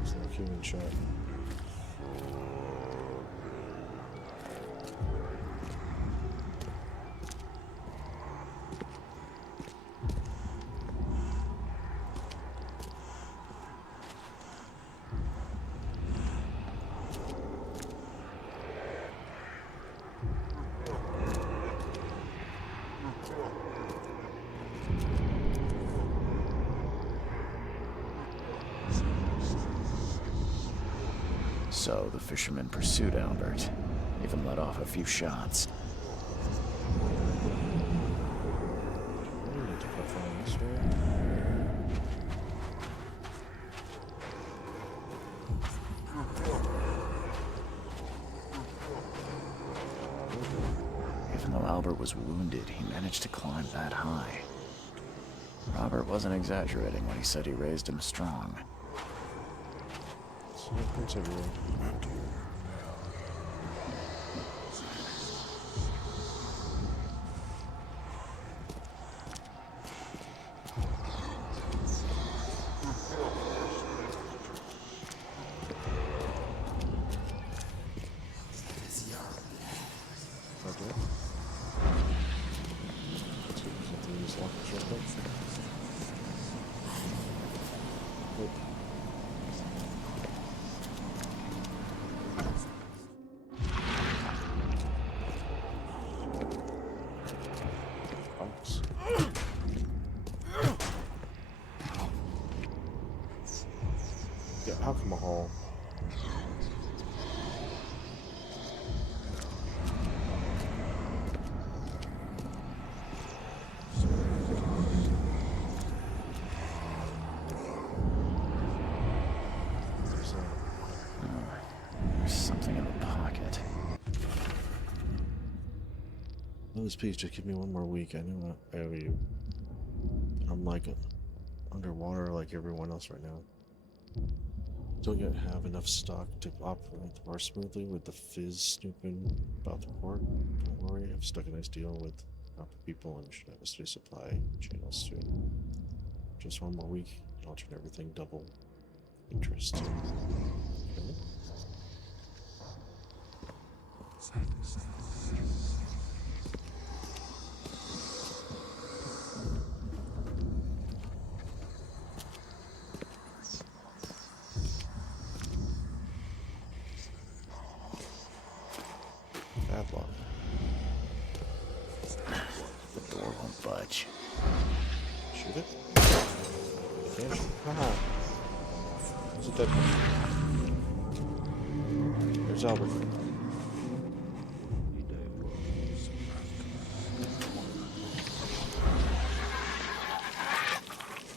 It's like human shot. So the fisherman pursued Albert, even let off a few shots. Even though Albert was wounded, he managed to climb that high. Robert wasn't exaggerating when he said he raised him strong. Prints everywhere. Yeah, alcohol. There's something in the pocket. Please, please, just give me one more week. I know I owe you. I'm like underwater like everyone else right now. Don't yet have enough stock to operate the bar smoothly with the fizz snooping about the port. Don't worry, I've stuck a nice deal with proper people and should have a steady supply channels soon. Just one more week, and I'll turn everything double interest. Okay. Padlock. The door won't budge. Shoot it? Can't shoot. Haha. It's a dead one. There's Albert.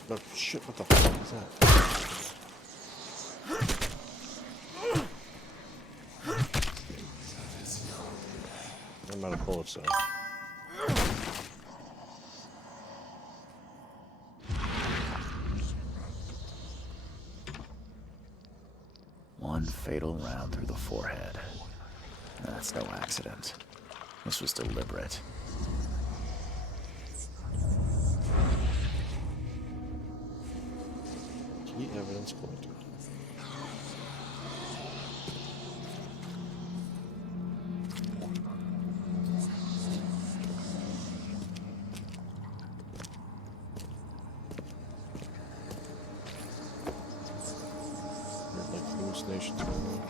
Oh shit, what the fuck is that? I'm out of bullets though. One fatal round through the forehead. That's no accident. This was deliberate. Key evidence collected. Like hallucinations going on.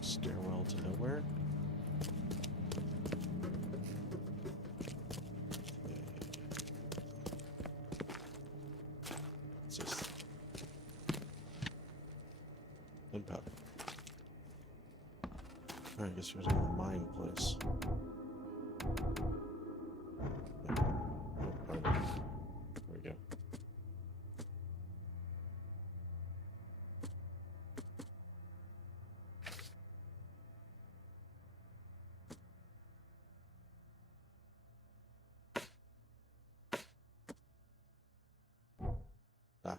Stairwell to nowhere. What's this? Gunpowder. Alright, I guess we're in the mine place. There we go. Ah.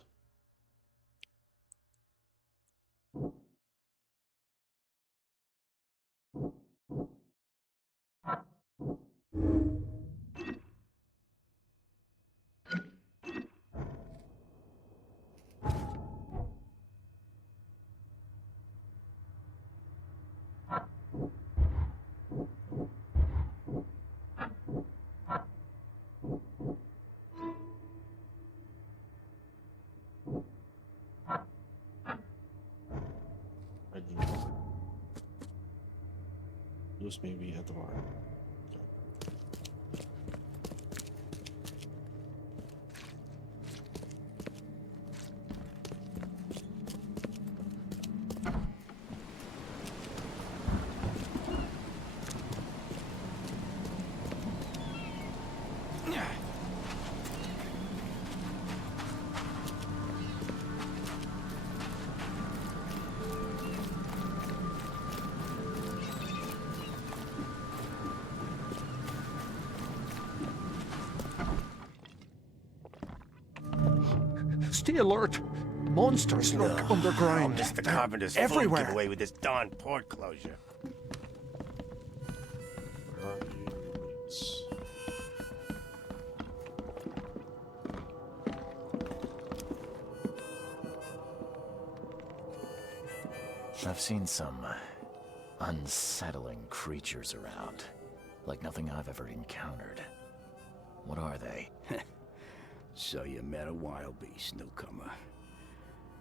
I didn't know. Lewis may be at the bar. Okay. Stay alert! Monsters lurk underground. Mr. They're Carpenter's everywhere. food giveaway with this darn port closure. Where are you, Lewis? I've seen some unsettling creatures around. Like nothing I've ever encountered. What are they? So you met a wild beast, newcomer.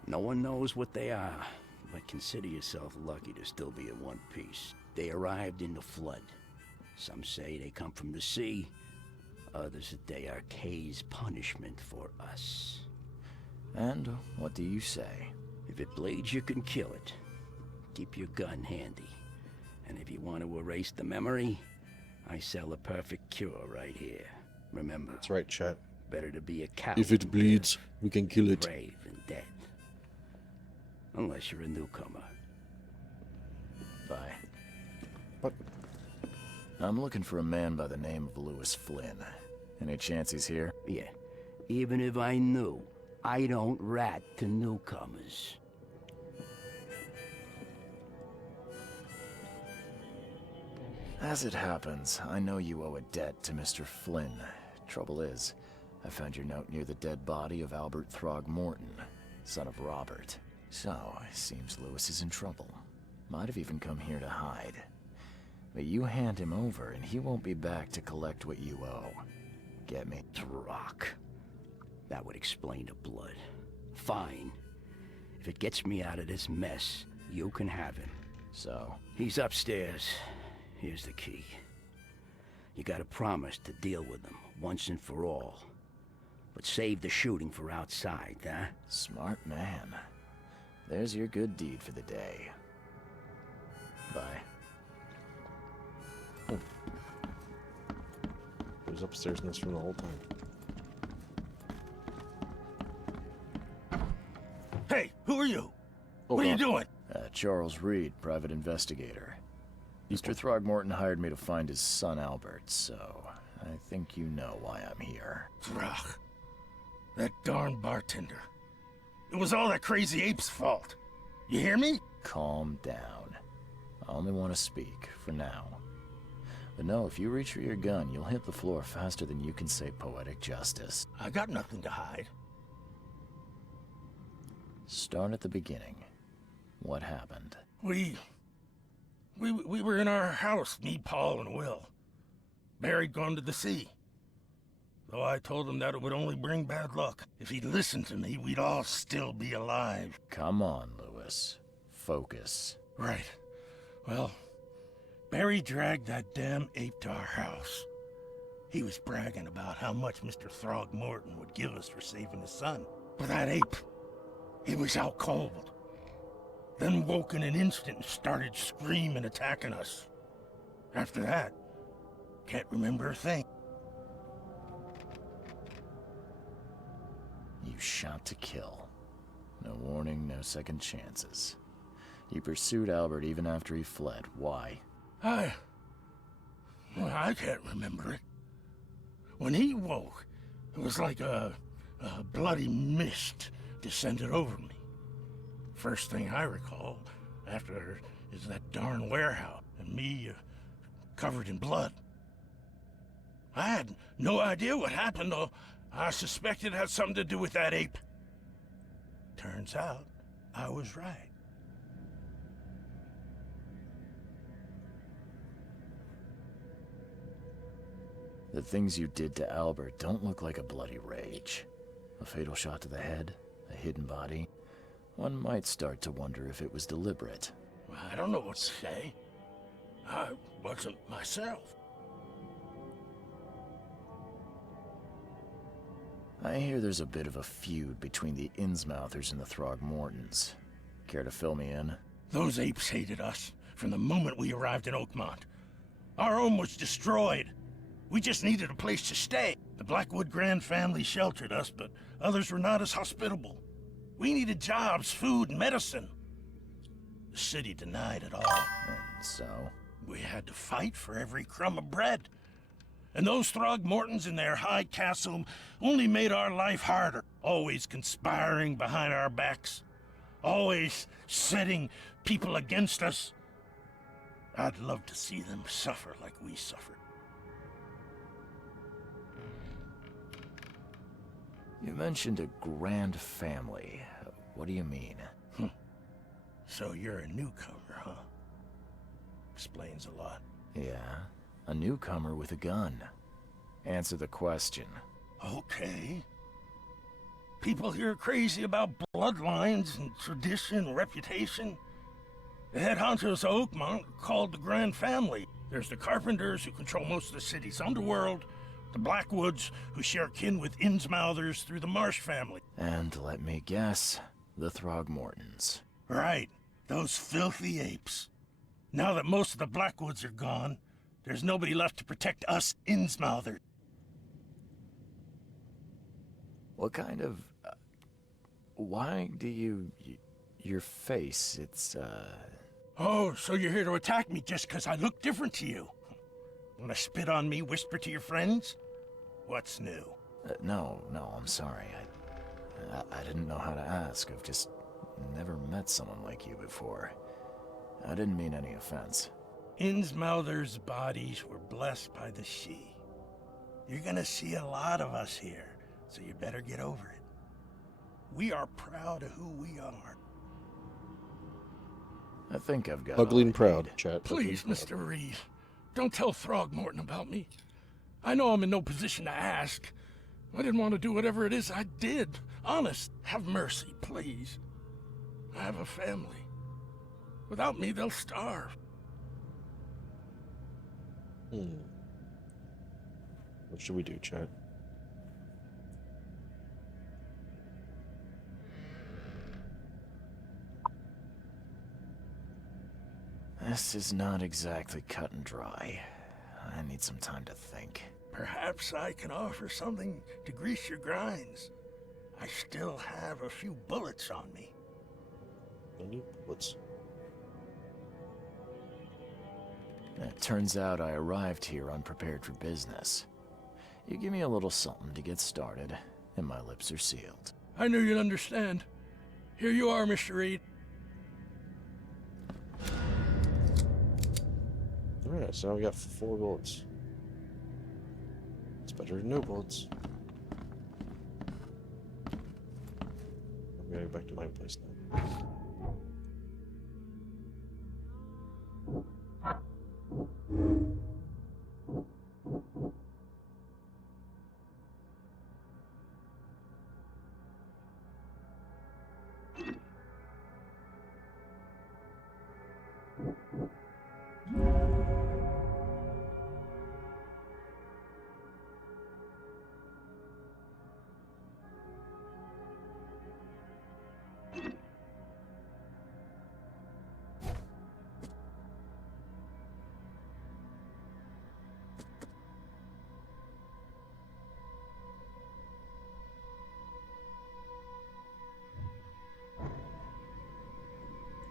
No one knows what they are, but consider yourself lucky to still be in one piece. They arrived in the flood. Some say they come from the sea. Others that they are Kay's punishment for us. And what do you say? If it bleeds, you can kill it. Keep your gun handy. And if you want to erase the memory, I sell a perfect cure right here. Remember, That's right, chat. better to be a coward. If it bleeds, we can kill it. Brave and dead. Unless you're a newcomer. Bye. What? I'm looking for a man by the name of Lewis Flynn. Any chance he's here? Yeah. Even if I knew, I don't rat to newcomers. As it happens, I know you owe a debt to Mr. Flynn. Trouble is, I found your note near the dead body of Albert Throgmorton, son of Robert. So, it seems Lewis is in trouble. Might have even come here to hide. But you hand him over and he won't be back to collect what you owe. Get me? Throck. That would explain the blood. Fine. If it gets me out of this mess, you can have him. So? He's upstairs. Here's the key. You gotta promise to deal with him, once and for all. But save the shooting for outside, huh? Smart man. There's your good deed for the day. Bye. He was upstairs in this room the whole time. Hey, who are you? Oh, what are you God. doing? Charles Reed, private investigator. Mr. Throgmorton hired me to find his son Albert, so I think you know why I'm here. Throg. That darn bartender. It was all that crazy ape's fault. You hear me? Calm down. I only want to speak, for now. But no, if you reach for your gun, you'll hit the floor faster than you can say poetic justice. I got nothing to hide. Start at the beginning. What happened? We were in our house, me, Paul, and Will. Barry'd gone to the sea. Though I told him that it would only bring bad luck. If he'd listened to me, we'd all still be alive. Come on, Lewis. Focus. Right. Well, Barry dragged that damn ape to our house. He was bragging about how much Mr. Throgmorton would give us for saving his son. But that ape, he was out cold. Then woke in an instant and started screaming, attacking us. After that, can't remember a thing. You shot to kill. No warning, no second chances. You pursued Albert even after he fled. Why? I can't remember it. When he woke, it was like a bloody mist descended over me. First thing I recall after is that darn warehouse and me covered in blood. I had no idea what happened, though. I suspected it had something to do with that ape. Turns out, I was right. The things you did to Albert don't look like a bloody rage. A fatal shot to the head, a hidden body. One might start to wonder if it was deliberate. I don't know what to say. I wasn't myself. I hear there's a bit of a feud between the Innsmouthers and the Throgmortons. Care to fill me in? Those apes hated us from the moment we arrived in Oakmont. Our home was destroyed. We just needed a place to stay. The Blackwood Grand family sheltered us, but others were not as hospitable. We needed jobs, food, and medicine. The city denied it all. And so? We had to fight for every crumb of bread. And those Throgmortons in their high castle only made our life harder. Always conspiring behind our backs. Always setting people against us. I'd love to see them suffer like we suffered. You mentioned a grand family. What do you mean? So you're a newcomer, huh? Explains a lot. Yeah, a newcomer with a gun. Answer the question. Okay. People here are crazy about bloodlines and tradition and reputation. The head honchos of Oakmont are called the Grand Family. There's the Carpenters, who control most of the city's underworld, the Blackwoods, who share kin with Innsmouthers through the Marsh family. And let me guess, the Throgmortons. Right, those filthy apes. Now that most of the Blackwoods are gone, there's nobody left to protect us Innsmouthers. What kind of... why do you... your face, it's, Oh, so you're here to attack me just because I look different to you? Want to spit on me, whisper to your friends? What's new? No, I'm sorry. I didn't know how to ask. I've just never met someone like you before. I didn't mean any offense. Innsmouthers' bodies were blessed by the sea. You're gonna see a lot of us here, so you better get over it. We are proud of who we are. I think I've got... Ugly and proud, chat. Please, Mr. Reed, don't tell Throgmorton about me. I know I'm in no position to ask. I didn't want to do whatever it is I did. Honest, have mercy, please. I have a family. Without me, they'll starve. What should we do, chat? This is not exactly cut and dry. I need some time to think. Perhaps I can offer something to grease your grinds. I still have a few bullets on me. Any bullets? It turns out I arrived here unprepared for business. You give me a little something to get started, and my lips are sealed. I knew you'd understand. Here you are, Mr. Reed. Alright, so now we got 4 bullets. It's better than no bullets. I'm gonna go back to my place now.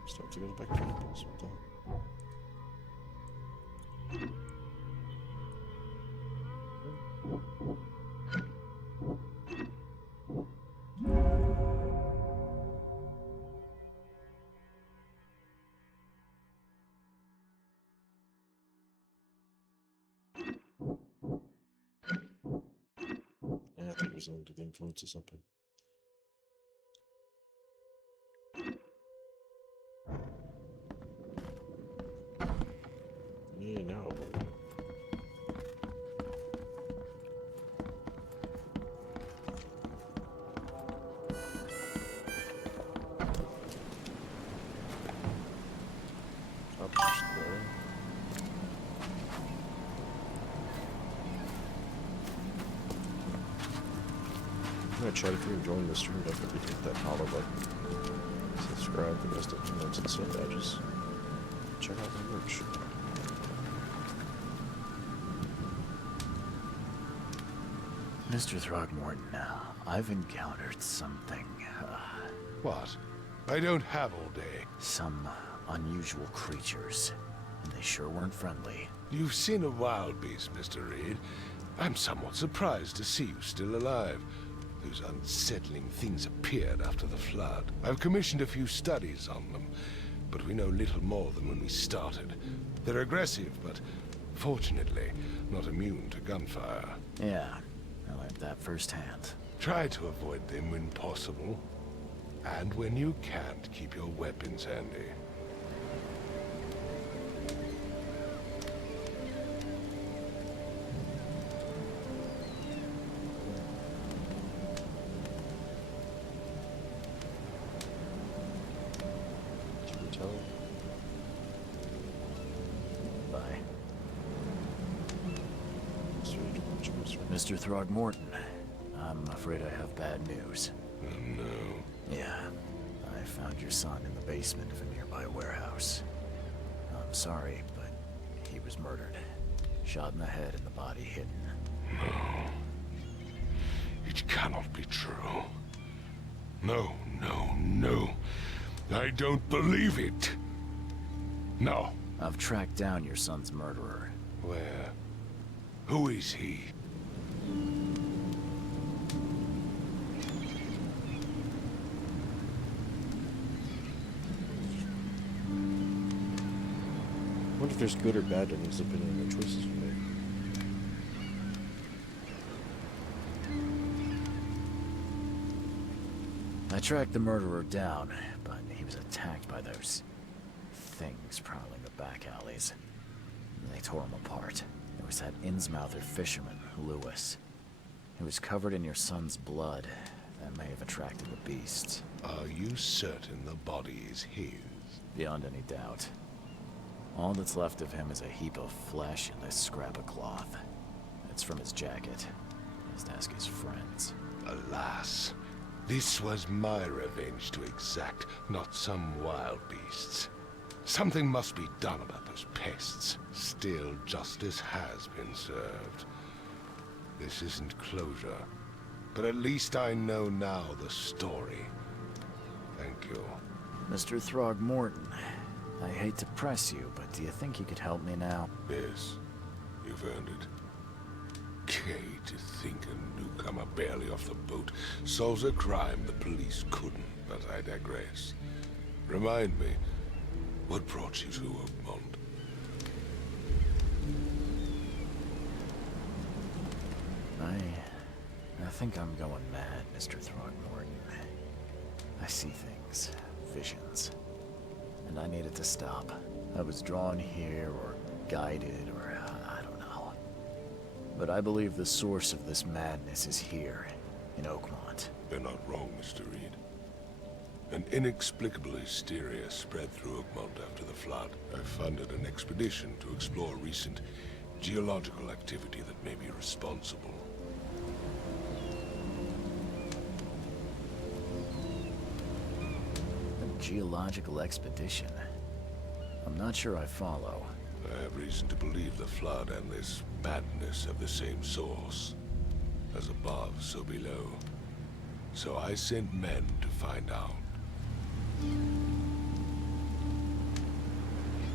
Still have to go back to my place. What the hell? Yeah, I think it was under the influence or something. Yeah, no. Up there. I'm gonna chat if you're enjoying the stream. Don't forget to hit that follow button. Subscribe for the rest of the notes and sale badges. Check out my merch. Mr. Throgmorton, I've encountered something. What? I don't have all day. Some unusual creatures, and they sure weren't friendly. You've seen a wild beast, Mr. Reed. I'm somewhat surprised to see you still alive. Those unsettling things appeared after the flood. I've commissioned a few studies on them, but we know little more than when we started. They're aggressive, but fortunately, not immune to gunfire. Yeah, I learned that firsthand. Try to avoid them when possible. And when you can't, keep your weapons handy. Bye. Mr. Throgmorton, I'm afraid I have bad news. No. Yeah, I found your son in the basement of a nearby warehouse. I'm sorry, but he was murdered. Shot in the head and the body hidden. No. It cannot be true. No, no, no. I don't believe it. No. I've tracked down your son's murderer. Where? Who is he? I wonder if there's good or bad endings depending on the choices you make. I tracked the murderer down, but he was attacked by those things prowling the back alleys. They tore him apart. There was that Innsmouther fisherman, Lewis. He was covered in your son's blood. That may have attracted the beasts. Are you certain the body is his? Beyond any doubt. All that's left of him is a heap of flesh and this scrap of cloth. It's from his jacket. Just ask his friends. Alas, this was my revenge to exact, not some wild beast's. Something must be done about those pests. Still, justice has been served. This isn't closure, but at least I know now the story. Thank you. Mr. Throgmorton, I hate to press you, but do you think you could help me now? Yes, you've earned it. Kay, to think a newcomer barely off the boat solves a crime the police couldn't, but I digress. Remind me, what brought you to Oakmont? I think I'm going mad, Mr. Throgmorton. I see things, visions, and I need it to stop. I was drawn here, or guided, or I don't know. But I believe the source of this madness is here, in Oakmont. You're not wrong, Mr. Reed. An inexplicable hysteria spread through Oakmont after the flood. I funded an expedition to explore recent geological activity that may be responsible. A geological expedition? I'm not sure I follow. I have reason to believe the flood and this madness have the same source. As above, so below. So I sent men to find out.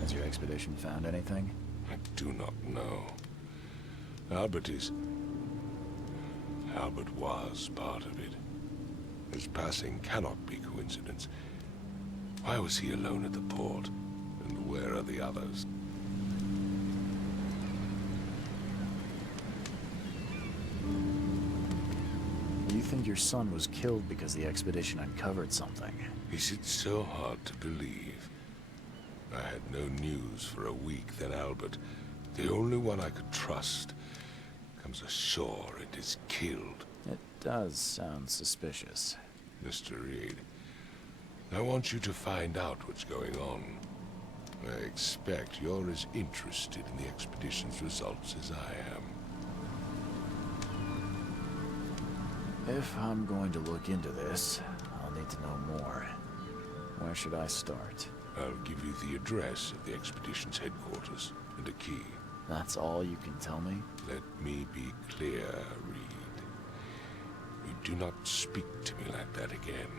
Has your expedition found anything? I do not know. Albert was part of it. His passing cannot be coincidence. Why was he alone at the port? And where are the others? You think your son was killed because the expedition uncovered something? Is it so hard to believe? I had no news for a week, then Albert, the only one I could trust, comes ashore and is killed. It does sound suspicious. Mr. Reed, I want you to find out what's going on. I expect you're as interested in the expedition's results as I am. If I'm going to look into this, I'll need to know more. Where should I start? I'll give you the address of the expedition's headquarters and a key. That's all you can tell me? Let me be clear, Reed. You do not speak to me like that again.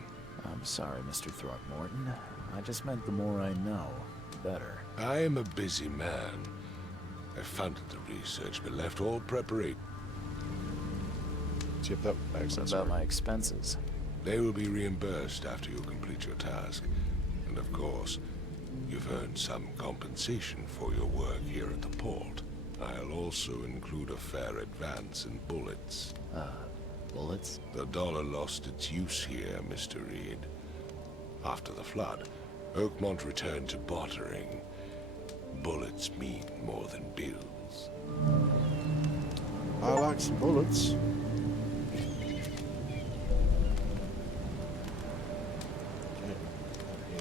I'm sorry, Mr. Throgmorton. I just meant the more I know, the better. I am a busy man. I funded the research, but left all preparation. What about my expenses? They will be reimbursed after you complete your task. And of course, you've earned some compensation for your work here at the port. I'll also include a fair advance in bullets. Bullets? The dollar lost its use here, Mr. Reed. After the flood, Oakmont returned to bartering. Bullets mean more than bills. I like some bullets.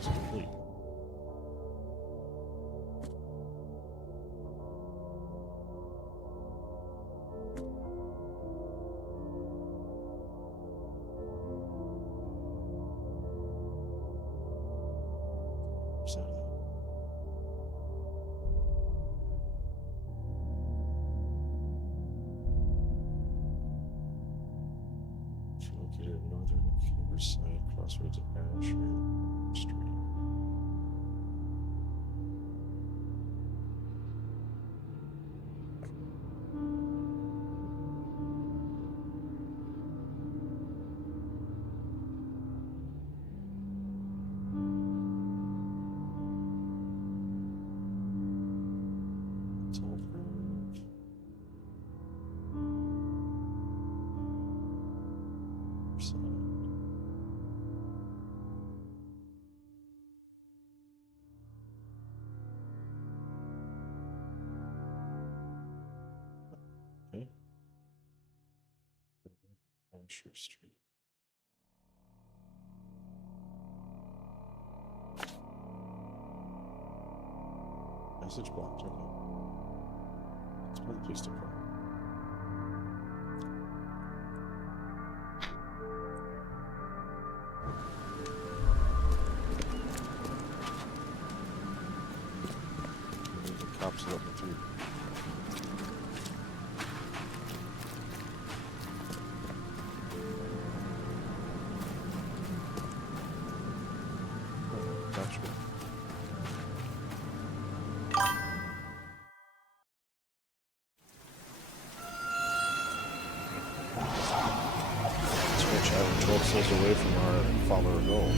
Complete. Located at northern Riverside, crossroads of Ash and Street. Okay. Asher Street. Message blocked. Okay. Let's play the police department. The cops are looking through. Gotcha. Switch out 12 cells away from our follower goal.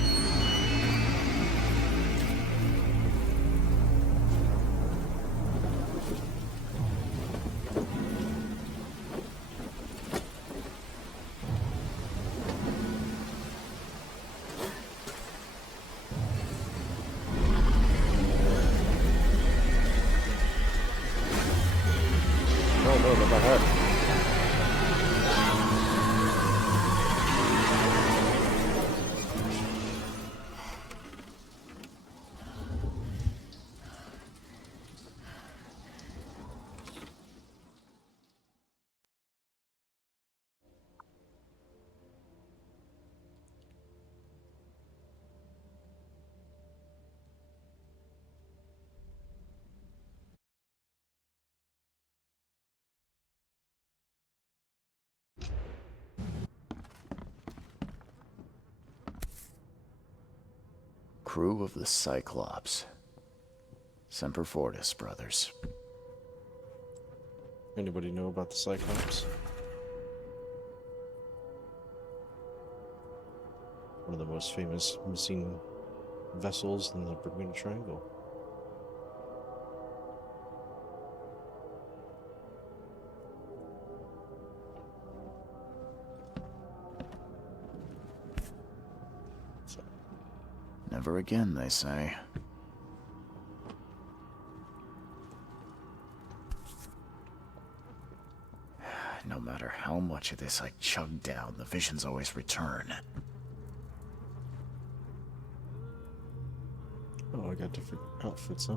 crew of the Cyclops. Semper Fortis, brothers. Anybody know about the Cyclops? One of the most famous missing vessels in the Bermuda Triangle. Never again, they say. No matter how much of this I chug down, the visions always return. Oh, I got different outfits, huh?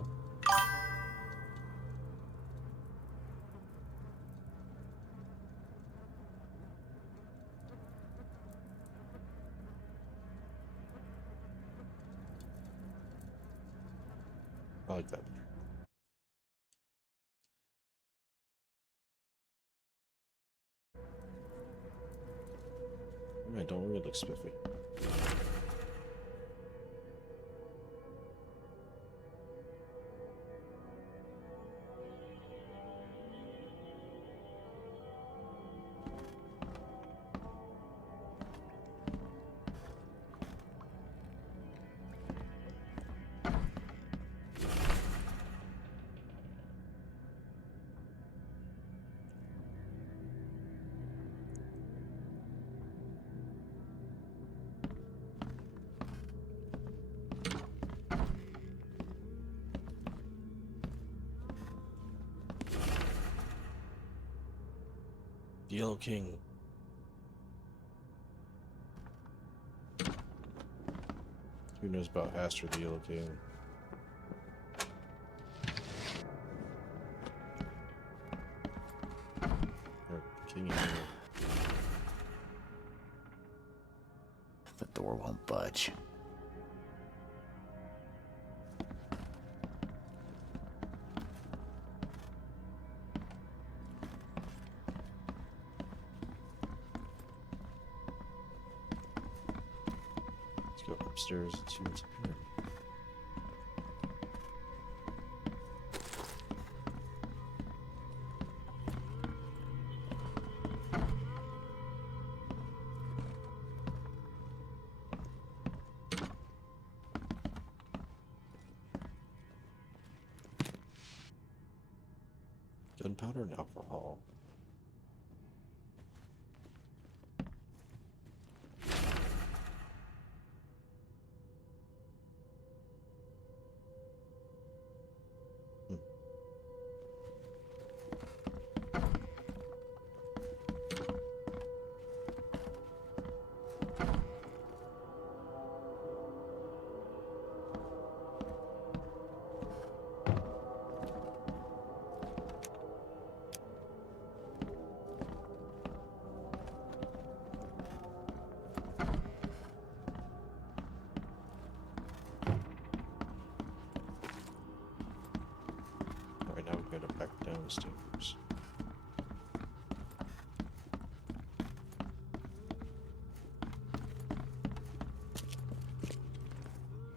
I like that. I don't really look spiffy. The Yellow King. Who knows about Aster the Yellow King? Or King in here. The door won't budge. Let's go upstairs and see what's up here. Gunpowder and alcohol. Alright, now we gotta back down the stairs.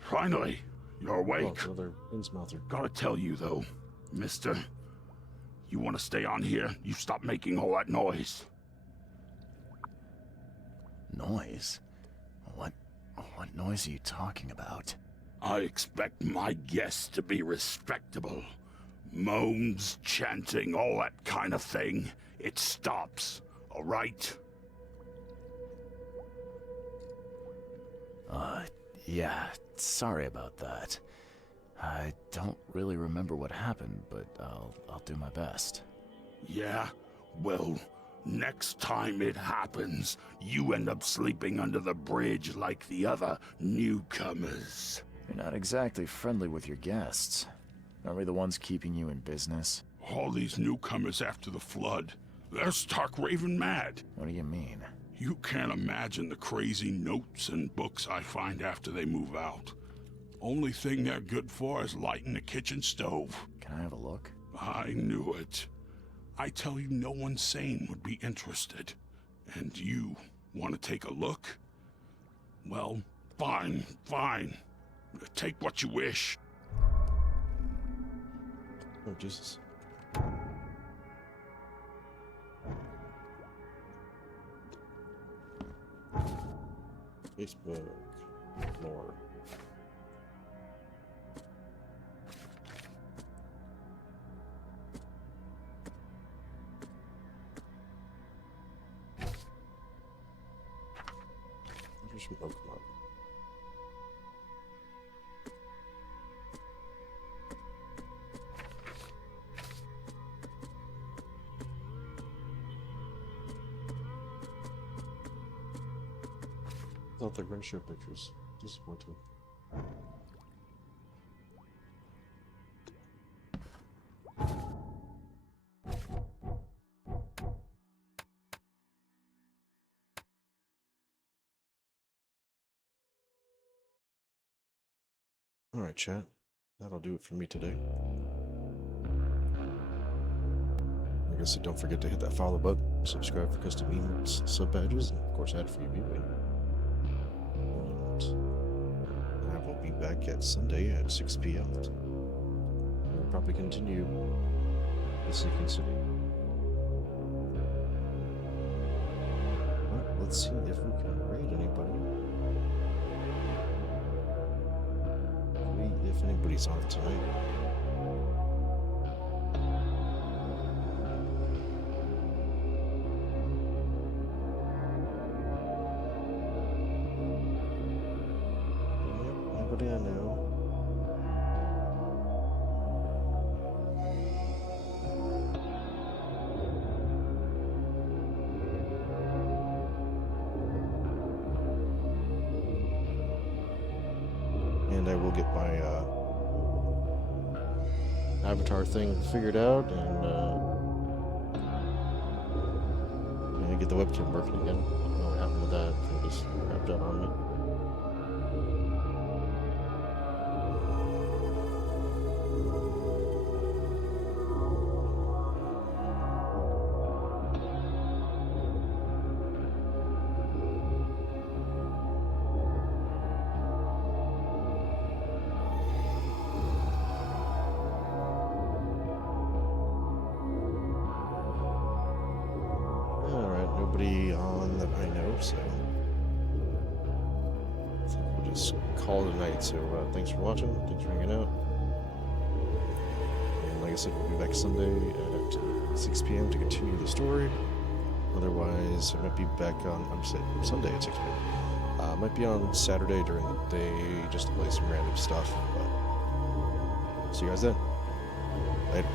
Finally, you're awake. Oh, another Innsmouther. Gotta tell you though, mister, you want to stay on here, you stop making all that noise. Noise? What noise are you talking about? I expect my guests to be respectable. Moans, chanting, all that kind of thing. It stops, all right? Yeah, sorry about that. I don't really remember what happened, but I'll do my best. Yeah? Well, next time it happens, you end up sleeping under the bridge like the other newcomers. You're not exactly friendly with your guests. Aren't we the ones keeping you in business? All these newcomers after the flood, they're stark raving mad. What do you mean? You can't imagine the crazy notes and books I find after they move out. Only thing they're good for is lighting the kitchen stove. Can I have a look? I knew it. I tell you, no one sane would be interested. And you want to take a look? Well, fine. Take what you wish. Oh, Jesus. Facebook. More. There's some Pokemon. Thought they were gonna show pictures. Disappointing. Alright, chat. That'll do it for me today. Like I said, don't forget to hit that follow button, subscribe for custom emotes, sub badges, and of course ad-free viewing. And I will be back at Sunday at 6 p.m. We'll probably continue the Sinking City. Well, let's see if we can raid anybody. If anybody's on tonight. Anybody I know? And I will get my avatar thing figured out and get the webcam working again. I don't know what happened with that. It just crapped out on me. Nobody on that I know, so I think we'll just call it a night. So thanks for watching, thanks for hanging out, and like I said, we'll be back Sunday at 6 p.m. to continue the story. Otherwise, I might be back on Sunday at 6 p.m. Might be on Saturday during the day just to play some random stuff, but see you guys then. Later.